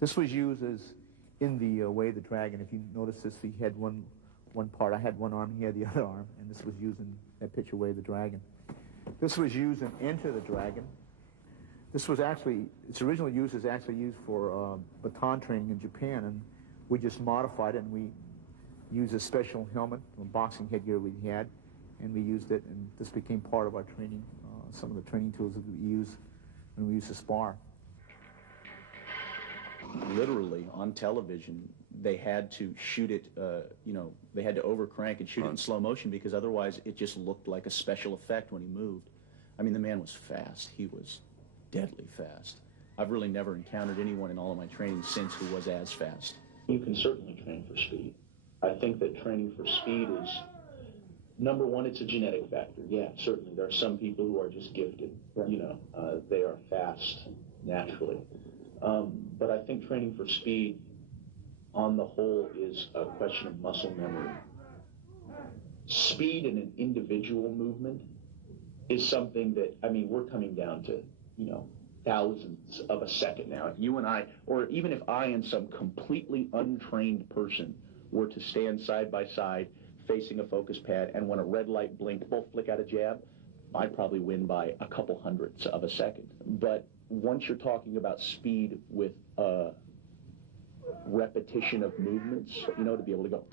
This was used as in the Way of the Dragon. If you notice this, he had one part. I had one arm, he had the other arm, and this was used in that picture, Way of the Dragon. This was used in Enter the Dragon. This was actually, its original use is actually used for baton training in Japan, and we just modified it, and we used a special helmet, a boxing headgear we had, and we used it, and this became part of our training, some of the training tools that we use when we used to spar. Literally, on television, they had to shoot it, they had to overcrank and shoot it in slow motion because otherwise it just looked like a special effect when he moved. I mean, the man was fast. He was deadly fast. I've really never encountered anyone in all of my training since who was as fast. You can certainly train for speed. I think that training for speed is, number one, it's a genetic factor. Yeah, certainly. There are some people who are just gifted. They are fast naturally. But I think training for speed, on the whole, is a question of muscle memory. Speed in an individual movement is something that, I mean, we're coming down to, thousandths of a second now. If you and I, or even if I and some completely untrained person were to stand side by side facing a focus pad, and when a red light blinked, both flick out a jab, I'd probably win by a couple hundredths of a second. But once you're talking about speed with repetition of movements, to be able to go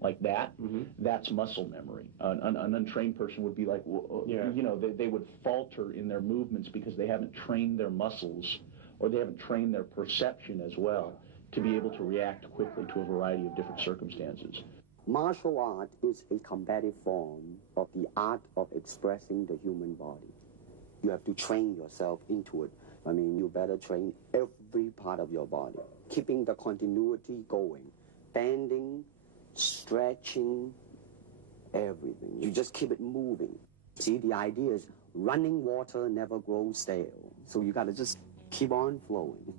like that, that's muscle memory. An untrained person would be like, they would falter in their movements because they haven't trained their muscles, or they haven't trained their perception as well to be able to react quickly to a variety of different circumstances. Martial art is a combative form of the art of expressing the human body. You have to train yourself into it. I mean, you better train every part of your body, keeping the continuity going, bending, stretching, everything. You just keep it moving. See, the idea is running water never grows stale. So you got to just keep on flowing.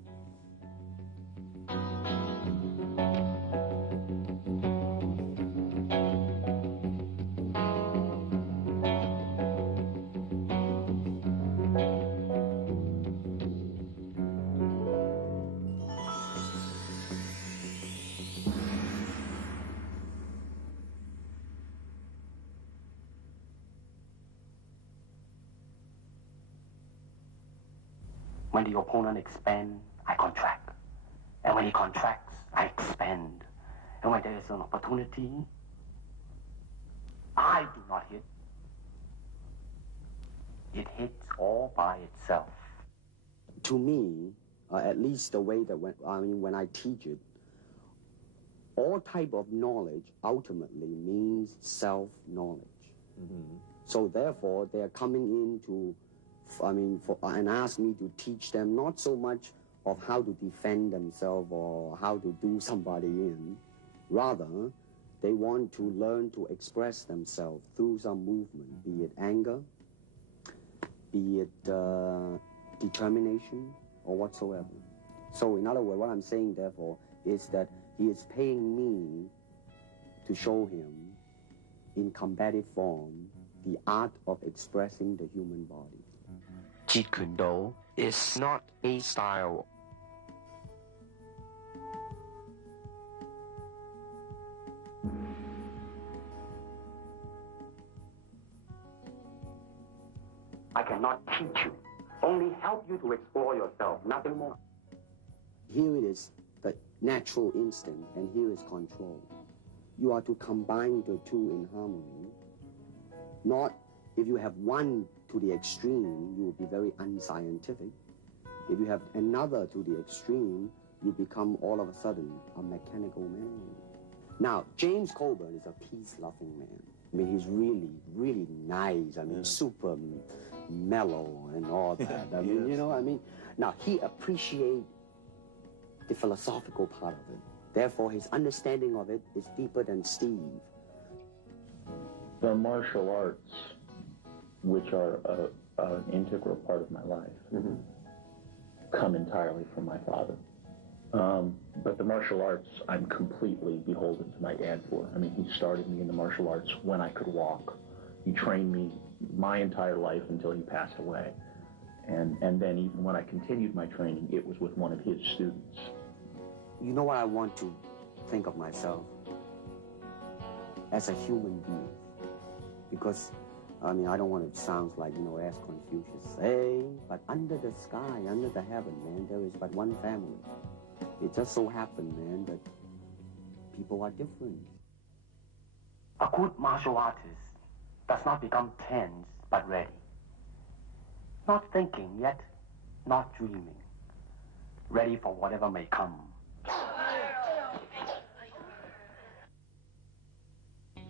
When the opponent expands, I contract. And when he contracts, I expand. And when there is an opportunity, I do not hit. It hits all by itself. To me, at least the way that when I teach it, all type of knowledge ultimately means self-knowledge. So therefore, they're coming in to and ask me to teach them not so much of how to defend themselves or how to do somebody in. Rather, they want to learn to express themselves through some movement, be it anger, be it determination, or whatsoever. So in other words, what I'm saying, therefore, is that he is paying me to show him in combative form the art of expressing the human body. Jeet Kune Do is not a style. I cannot teach you, only help you to explore yourself, nothing more. Here it is, the natural instinct, and here is control. You are to combine the two in harmony. Not, if you have one to the extreme, you will be very unscientific. If you have another to the extreme, you become all of a sudden a mechanical man. Now, James Coburn is a peace-loving man. I mean, he's really, really nice. I mean, super mellow and all that. I mean, you know, I mean, now he appreciates the philosophical part of it. Therefore, his understanding of it is deeper than Steve. The martial arts, which are an integral part of my life, come entirely from my father. But the martial arts, I'm completely beholden to my dad for. I mean, he started me in the martial arts when I could walk. He trained me my entire life until he passed away. And then even when I continued my training, it was with one of his students. You know what I want to think of myself? As a human being. Because, I mean, I don't want to sound like, you know, as Confucius say, but under the sky, under the heaven, man, there is but one family. It just so happened, man, that people are different. A good martial artist does not become tense, but ready. Not thinking yet, not dreaming. Ready for whatever may come.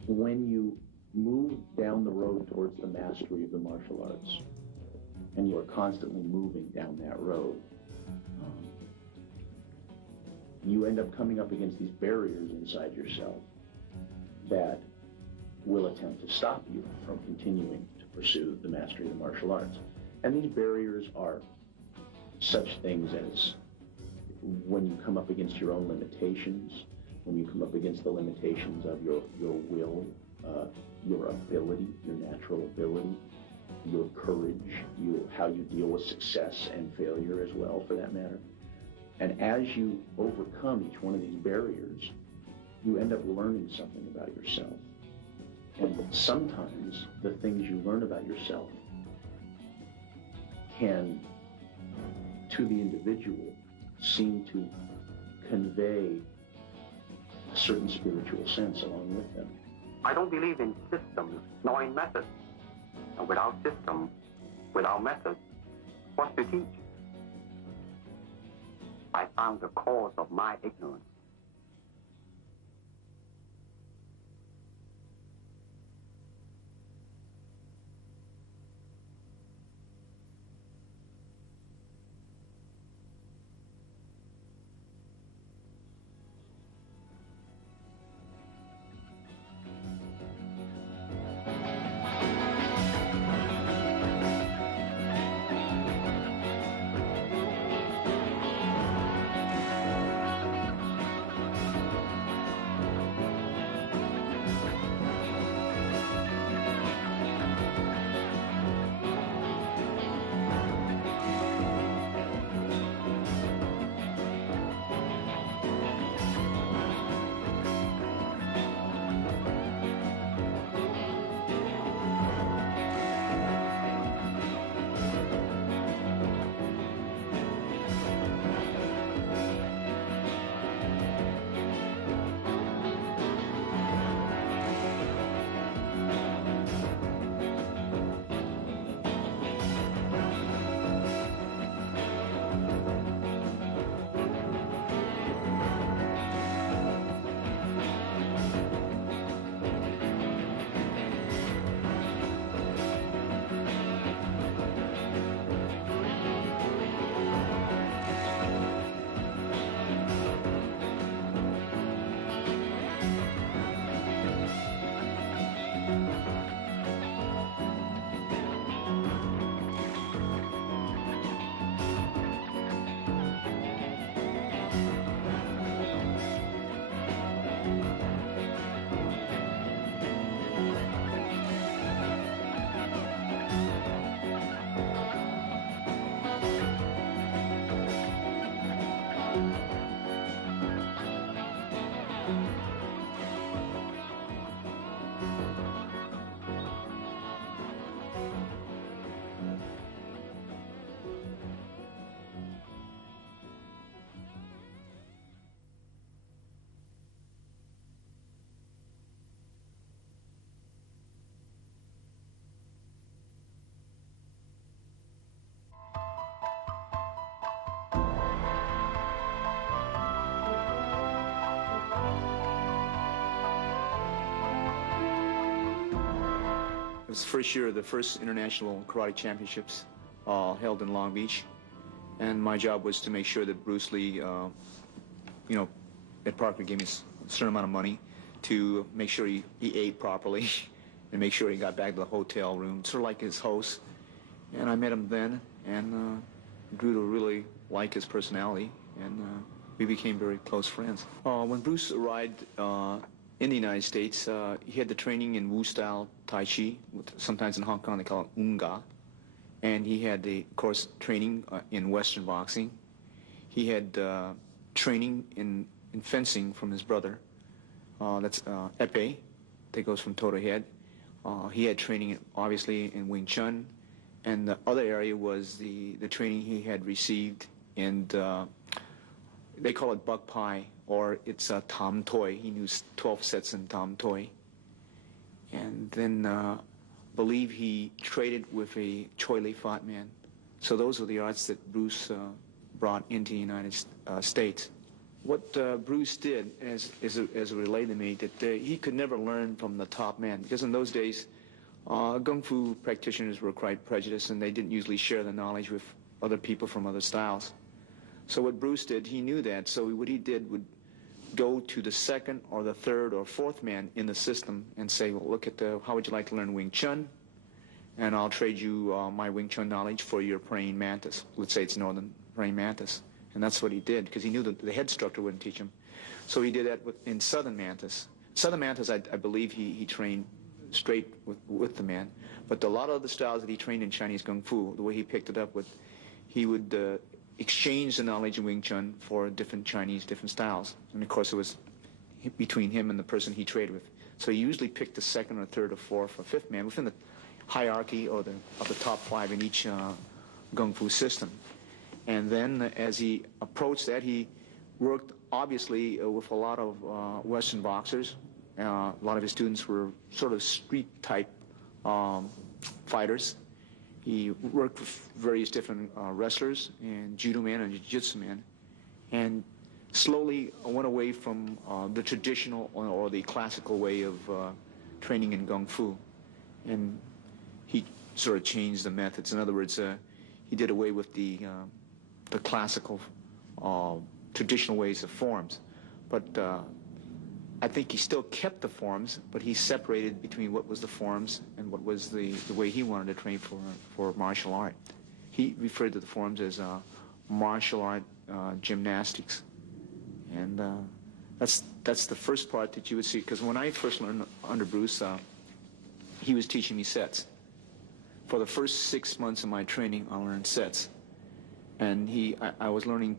When you move down the road towards the mastery of the martial arts, and you are constantly moving down that road, you end up coming up against these barriers inside yourself that will attempt to stop you from continuing to pursue the mastery of the martial arts. And these barriers are such things as when you come up against your own limitations, when you come up against the limitations of your will, your ability, your natural ability, your courage, how you deal with success and failure as well, for that matter. And as you overcome each one of these barriers, you end up learning something about yourself. And sometimes the things you learn about yourself can, to the individual, seem to convey a certain spiritual sense along with them. I don't believe in systems, nor in methods. And without system, without method, what's to teach? I found the cause of my ignorance. was the first year of the first international karate championships held in Long Beach, and my job was to make sure that Bruce Lee, Ed Parker gave me a certain amount of money to make sure he ate properly and make sure he got back to the hotel room, sort of like his host. And I met him then and grew to really like his personality, and we became very close friends. When Bruce arrived in the United States, he had the training in Wu-style Tai Chi, sometimes in Hong Kong they call it Unga, and he had the, of course, training in Western boxing. He had training in fencing from his brother, that's Epee, that goes from toe to head. He had training, obviously, in Wing Chun, and the other area was the training he had received in, they call it Buk Pai, or it's Tam Toi. He knew 12 sets in Tam Toi. And then I believe he traded with a Choi Li Fat man. So those were the arts that Bruce brought into the United States. What Bruce did, as it related to me, that he could never learn from the top man, because in those days, Kung Fu practitioners were quite prejudiced, and they didn't usually share the knowledge with other people from other styles. So what Bruce did, he knew that, so what he did would go to the second or the third or fourth man in the system and say, well, look at how would you like to learn Wing Chun? And I'll trade you my Wing Chun knowledge for your praying mantis. Let's say it's Northern praying mantis. And that's what he did, because he knew that the head instructor wouldn't teach him. So he did that in Southern mantis. Southern mantis, I believe he trained straight with the man. But a lot of the styles that he trained in Chinese Kung Fu, the way he picked it up, he would exchange the knowledge of Wing Chun for different styles. And of course it was between him and the person he traded with. So he usually picked the second or third or fourth or fifth man within the hierarchy or of the top five in each Kung Fu system. And then as he approached that, he worked obviously with a lot of Western boxers. A lot of his students were sort of street type fighters. He worked with various different wrestlers and judo man and jiu-jitsu man, and slowly went away from the traditional or the classical way of training in Kung Fu. And he sort of changed the methods. In other words, he did away with the classical traditional ways of forms. But I think he still kept the forms, but he separated between what was the forms and what was the way he wanted to train for martial art. He referred to the forms as martial art gymnastics. And that's the first part that you would see, because when I first learned under Bruce, he was teaching me sets. For the first 6 months of my training, I learned sets. And I was learning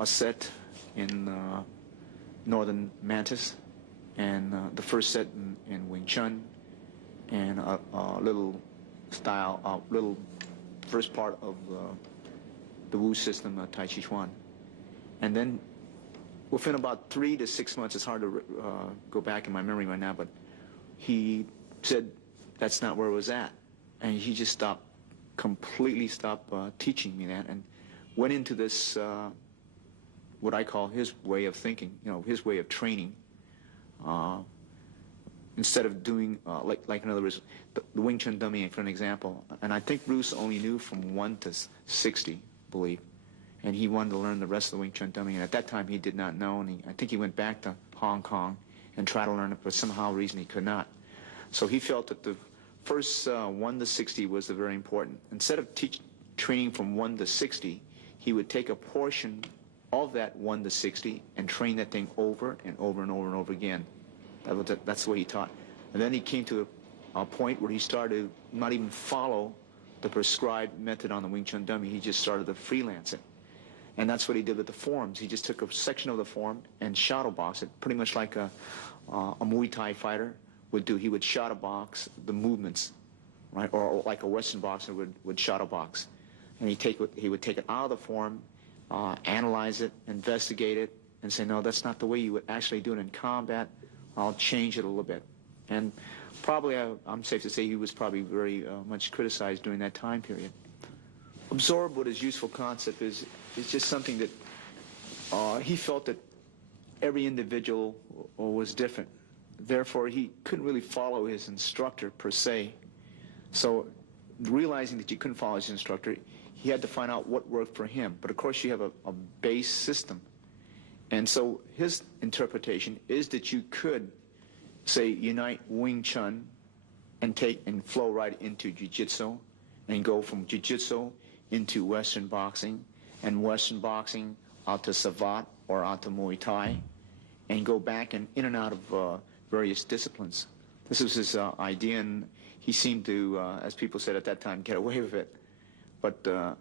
a set in Northern Mantis, and the first set in Wing Chun, and a little first part of the Wu system, Tai Chi Chuan. And then within about 3 to 6 months, it's hard to go back in my memory right now, but he said that's not where it was at. And he just completely stopped teaching me that, and went into this, what I call his way of thinking, his way of training. Instead of doing, like in other words, the Wing Chun dummy, for an example, and I think Bruce only knew from 1 to 60, I believe, and he wanted to learn the rest of the Wing Chun dummy, and at that time he did not know, and I think he went back to Hong Kong and tried to learn it, but somehow reason he could not. So he felt that the first 1 to 60 was the very important. Instead of training from 1 to 60, he would take a portion of that 1 to 60 and train that thing over and over and over and over again. That's the way he taught. And then he came to a point where he started to not even follow the prescribed method on the Wing Chun dummy. He just started to freelance it. And that's what he did with the forms. He just took a section of the form and shadow box it, pretty much like a Muay Thai fighter would do. He would shadow box the movements, right? Or like a Western boxer would shadow box. And he would take it out of the form, analyze it, investigate it, and say, no, that's not the way you would actually do it in combat. I'll change it a little bit. And probably, I'm safe to say, he was probably very much criticized during that time period. Absorb what his useful concept is just something that he felt that every individual was different. Therefore, he couldn't really follow his instructor per se. So realizing that you couldn't follow his instructor, he had to find out what worked for him. But of course you have a base system. And so his interpretation is that you could, say, unite Wing Chun and flow right into Jiu-Jitsu and go from Jiu-Jitsu into Western boxing and Western boxing out to Savate or out to Muay Thai and go back and in and out of various disciplines. This was his idea, and he seemed to, as people said at that time, get away with it. But a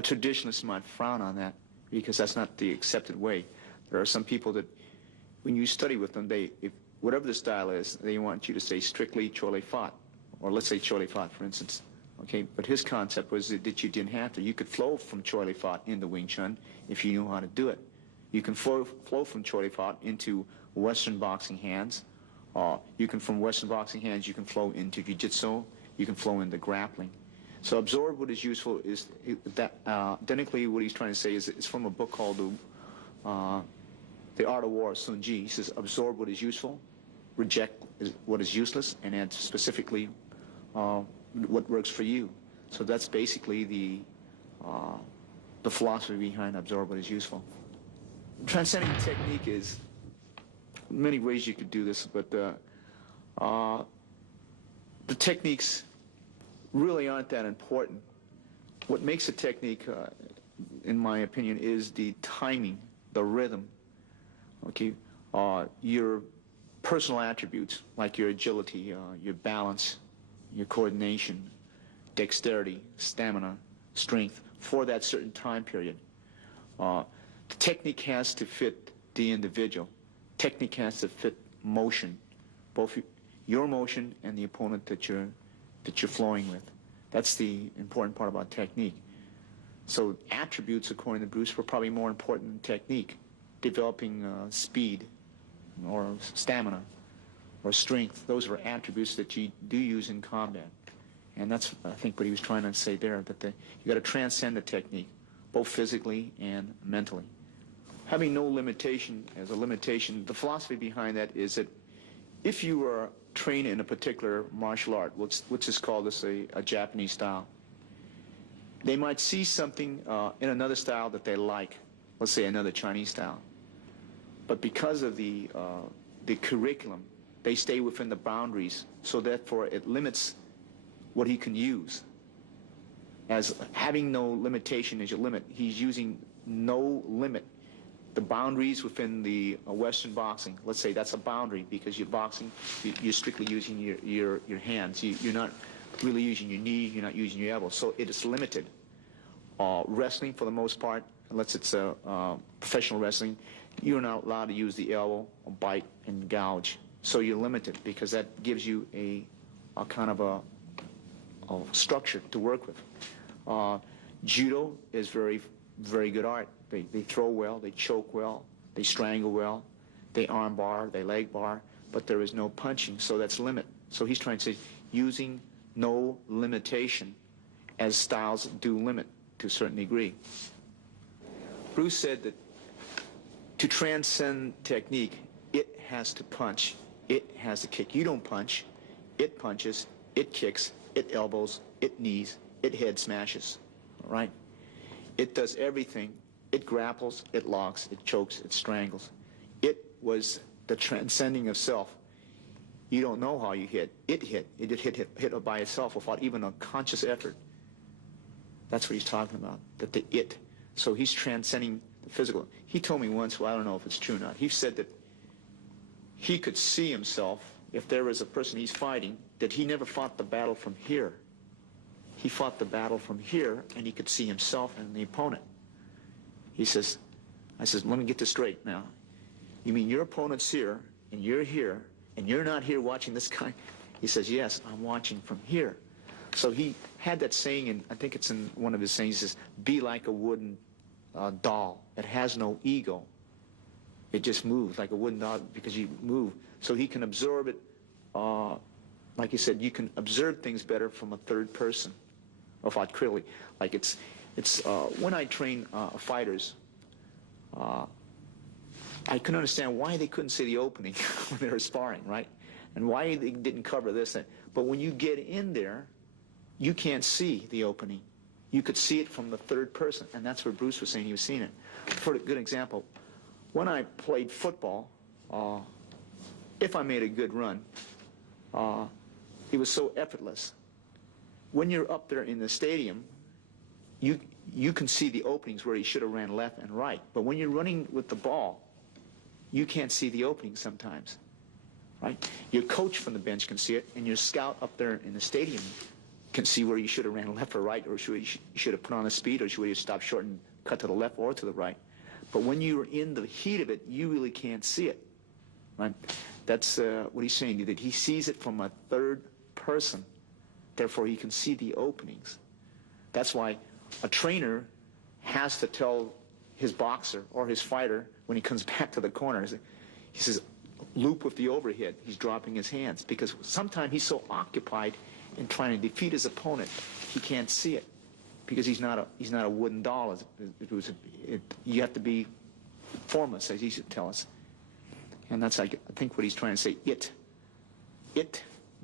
traditionalist might frown on that because that's not the accepted way. There are some people that, when you study with them, whatever the style is, they want you to say strictly Chole Fat, or let's say Chole Fat, for instance. Okay, but his concept was that you didn't have to. You could flow from Chole Fat into Wing Chun if you knew how to do it. You can flow from Chole Fat into Western boxing hands. You can, from Western boxing hands, you can flow into Jiu-Jitsu. You can flow into grappling. So absorb what is useful is that identically what he's trying to say is it's from a book called The Art of War, Sun Ji. He says absorb what is useful, reject what is useless, and add specifically what works for you. So that's basically the philosophy behind absorb what is useful. Transcending technique is many ways you could do this, but the techniques really aren't that important. What makes a technique, in my opinion, is the timing, the rhythm. Okay, your personal attributes like your agility, your balance, your coordination, dexterity, stamina, strength for that certain time period. The technique has to fit the individual. Technique has to fit motion, both your motion and the opponent that you're flowing with. That's the important part about technique. So attributes, according to Bruce, were probably more important than technique. Developing speed or stamina or strength, those are attributes that you do use in combat. And that's, I think, what he was trying to say there, that you got to transcend the technique, both physically and mentally. Having no limitation as a limitation, the philosophy behind that is that if you are trained in a particular martial art, which is called a Japanese style, they might see something in another style that they like, let's say another Chinese style. But because of the curriculum, they stay within the boundaries, so therefore it limits what he can use. As having no limitation is your limit, he's using no limit. The boundaries within the Western boxing, let's say that's a boundary because you're boxing, you're strictly using your hands. You're not really using your knee, you're not using your elbow, so it is limited. Wrestling, for the most part, unless it's professional wrestling, you're not allowed to use the elbow, bite, and gouge. So you're limited because that gives you a kind of a structure to work with. Judo is very, very good art. They throw well, they choke well, they strangle well, they arm bar, they leg bar, but there is no punching, so that's limit. So he's trying to say using no limitation as styles do limit to a certain degree. Bruce said that to transcend technique, it has to punch, it has to kick. You don't punch, it punches, it kicks, it elbows, it knees, it head smashes, all right? It does everything. It grapples, it locks, it chokes, it strangles. It was the transcending of self. You don't know how you hit. It hit. It hit by itself without even a conscious effort. That's what he's talking about, that the it. So he's transcending the physical. He told me once, well, I don't know if it's true or not, he said that he could see himself, if there was a person he's fighting, that he never fought the battle from here. He fought the battle from here, and he could see himself and the opponent. He says, I says, let me get this straight now. You mean your opponent's here, and you're not here watching this guy? He says, yes, I'm watching from here. So he had that saying, and I think it's in one of his sayings, he says, be like a wooden doll. It has no ego. It just moves like a wooden doll because you move. So he can absorb it, like he said, you can observe things better from a third person, without critically. Like it's when I train fighters, I couldn't understand why they couldn't see the opening when they were sparring, right? And why they didn't cover this. But when you get in there, you can't see the opening. You could see it from the third person, and that's where Bruce was saying he was seeing it. For a good example, when I played football, if I made a good run, it was so effortless. When you're up there in the stadium, you can see the openings where he should have ran left and right. But when you're running with the ball, you can't see the openings sometimes, right? Your coach from the bench can see it, and your scout up there in the stadium can see where you should have ran left or right, or you should have put on a speed, or should have stopped short and cut to the left or to the right. But when you're in the heat of it, you really can't see it, right? That's what he's saying, that he sees it from a third person. Therefore, he can see the openings. That's why a trainer has to tell his boxer or his fighter when he comes back to the corner, he says, loop with the overhead. He's dropping his hands because sometimes he's so occupied in trying to defeat his opponent, he can't see it because he's not a wooden doll. You have to be formless, as he should tell us. And that's, I think, what he's trying to say. It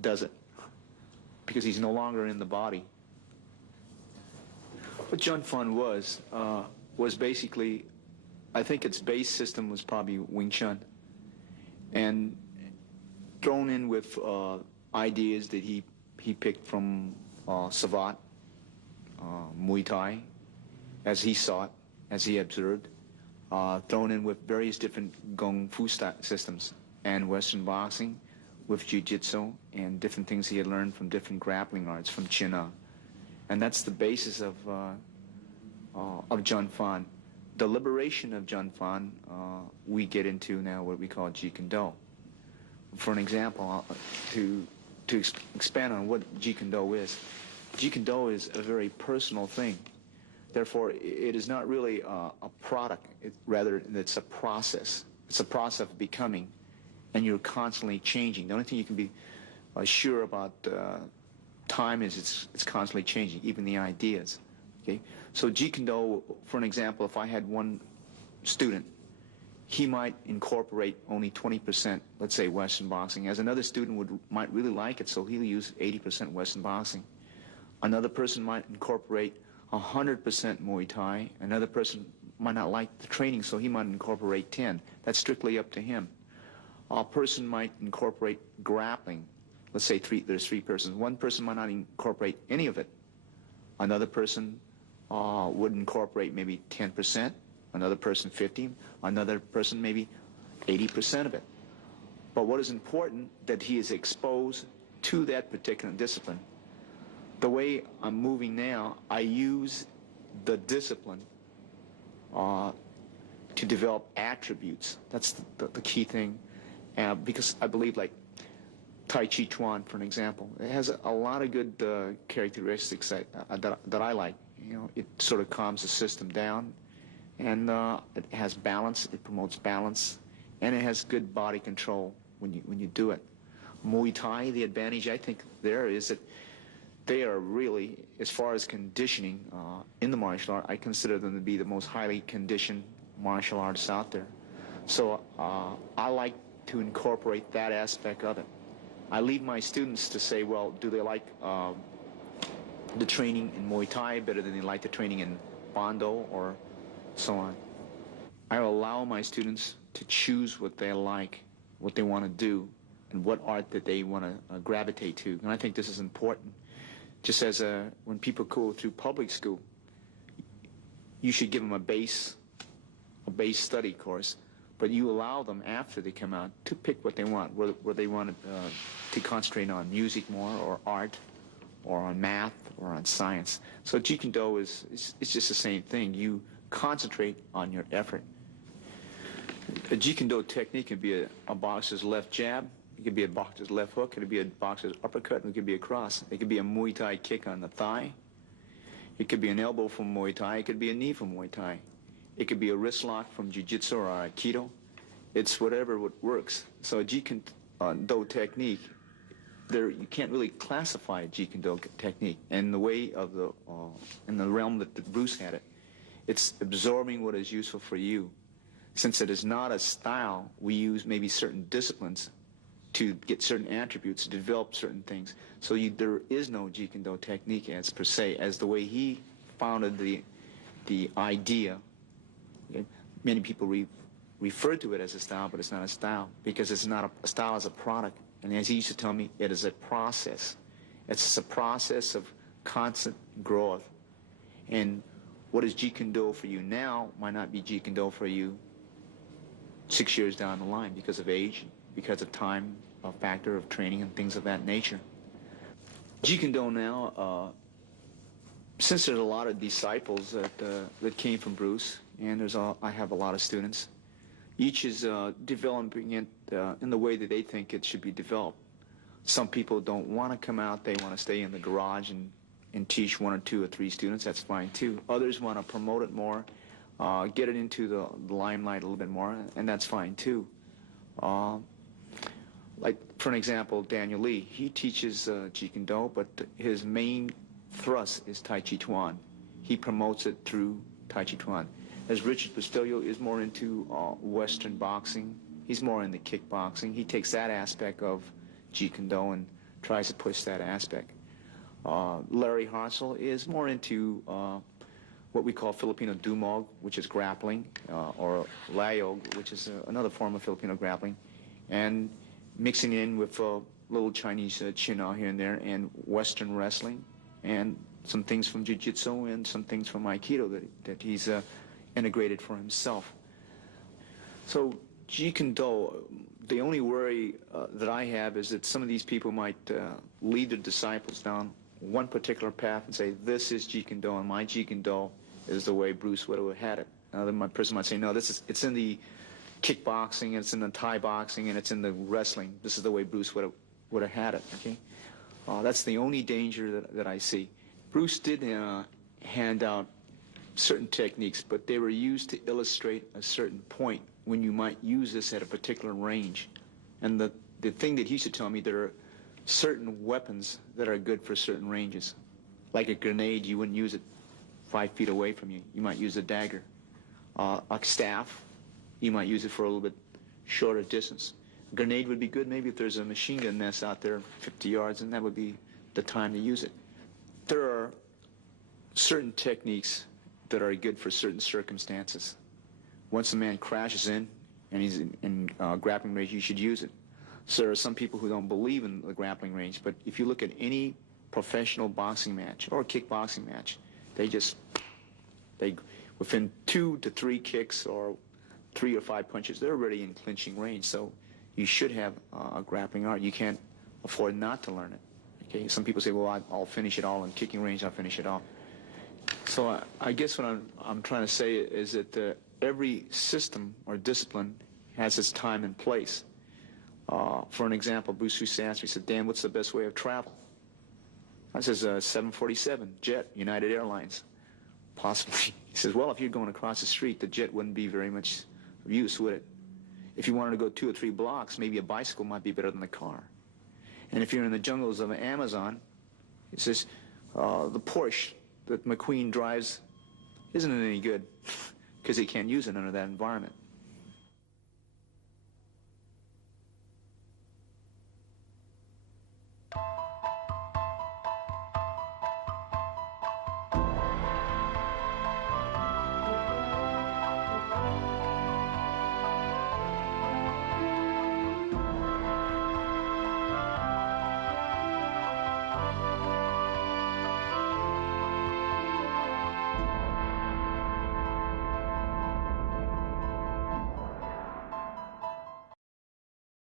does it because he's no longer in the body. What Jun Fan was basically, I think its base system was probably Wing Chun, and thrown in with ideas that he picked from Savate, Muay Thai, as he saw it, as he observed, thrown in with various different Kung Fu systems and Western boxing with Jiu-Jitsu and different things he had learned from different grappling arts from China. And that's the basis of Jun Fan. The liberation of Jun Fan, we get into now what we call Jeet Kune Do. For an example, to expand on what Jeet Kune Do is, Jeet Kune Do is a very personal thing. Therefore, it is not really a product. Rather, it's a process. It's a process of becoming, and you're constantly changing. The only thing you can be sure about time is it's constantly changing, even the ideas. Okay, so Jeet Kune Do, for an example, if I had one student, he might incorporate only 20%, let's say, Western boxing, as another student might really like it, so he'll use 80% Western boxing. Another person might incorporate 100% Muay Thai. Another person might not like the training, so he might incorporate 10. That's strictly up to him. A person might incorporate grappling. Let's say there's three persons. One person might not incorporate any of it. Another person would incorporate maybe 10%, another person 50%, another person maybe 80% of it. But what is important, that he is exposed to that particular discipline. The way I'm moving now, I use the discipline to develop attributes. That's the key thing, because I believe, like Tai Chi Chuan, for an example, it has a lot of good characteristics that I like. You know, it sort of calms the system down, and it has balance. It promotes balance, and it has good body control when you do it. Muay Thai, the advantage I think there is that they are really, as far as conditioning in the martial art, I consider them to be the most highly conditioned martial arts out there. So I like to incorporate that aspect of it. I leave my students to say, well, do they like the training in Muay Thai better than they like the training in Bando or so on. I allow my students to choose what they like, what they want to do, and what art that they want to gravitate to. And I think this is important. Just as when people go through public school, you should give them a base study course, but you allow them after they come out to pick what they want, whether they want to concentrate on music more, or art, or on math, or on science. So Jeet Kune Do is just the same thing. You concentrate on your effort. A Jeet Kune Do technique can be a boxer's left jab, it could be a boxer's left hook, it could be a boxer's uppercut, and it could be a cross. It could be a Muay Thai kick on the thigh. It could be an elbow from Muay Thai. It could be a knee from Muay Thai. It could be a wrist lock from Jiu-Jitsu or Aikido. It's whatever works. So a Jeet Kune Do technique, you can't really classify a Jeet Kune Do technique. And the way of in the realm that Bruce had it, it's absorbing what is useful for you. Since it is not a style, we use maybe certain disciplines to get certain attributes, to develop certain things. So there is no Jeet Kune Do technique as per se, as the way he founded the idea. Okay? Many people refer to it as a style, but it's not a style, because it's not a style as a product. And as he used to tell me, it is a process. It's a process of constant growth. And what is Jeet Kune Do for you now might not be Jeet Kune Do for you 6 years down the line, because of age, because of time, a factor of training and things of that nature. Jeet Kune Do now, since there's a lot of disciples that came from Bruce, and I have a lot of students, each is developing it in the way that they think it should be developed. Some people don't want to come out, they want to stay in the garage and teach 1 or 2 or 3 students, that's fine too. Others want to promote it more, get it into the limelight a little bit more, and that's fine too. Like, for an example, Daniel Lee, he teaches Jeet Kune Do, but his main thrust is Tai Chi Chuan. He promotes it through Tai Chi Chuan. As Richard Postillo is more into Western boxing, he's more into kickboxing. He takes that aspect of Jeet Kune Do and tries to push that aspect. Larry Harsel is more into what we call Filipino Dumog, which is grappling, or Layog, which is another form of Filipino grappling, and mixing in with a little Chinese Chin-A here and there, and Western wrestling, and some things from Jiu-Jitsu and some things from Aikido that he's integrated for himself. So Jeet Kune Do, the only worry that I have is that some of these people might lead their disciples down one particular path and say, this is Jeet Kune Do, and my Jeet Kune Do is the way Bruce would have had it. Then my person might say, no, it's in the kickboxing, it's in the Thai boxing, and it's in the wrestling. This is the way Bruce would have had it, okay? That's the only danger that I see. Bruce did hand out certain techniques, but they were used to illustrate a certain point when you might use this at a particular range. And the thing that he used to tell me, there are certain weapons that are good for certain ranges. Like a grenade, you wouldn't use it 5 feet away from you. You might use a dagger. A staff, you might use it for a little bit shorter distance. A grenade would be good maybe if there's a machine gun nest out there 50 yards, and that would be the time to use it. There are certain techniques that are good for certain circumstances. Once a man crashes in and he's in grappling range, you should use it. So there are some people who don't believe in the grappling range, but if you look at any professional boxing match or kickboxing match, they within 2 to 3 kicks or 3 or 5 punches, they're already in clinching range. So you should have a grappling art. You can't afford not to learn it. Okay, some people say, well, I'll finish it all in kicking range. I'll finish it all. So I guess what I'm trying to say is that every system or discipline has its time and place. For an example, Bruce used to ask me, he said, Dan, what's the best way of travel? I says, 747, jet, United Airlines. Possibly. He says, well, if you're going across the street, the jet wouldn't be very much of use, would it? If you wanted to go 2 or 3 blocks, maybe a bicycle might be better than the car. And if you're in the jungles of the Amazon, he says, the Porsche that McQueen drives isn't any good because he can't use it under that environment.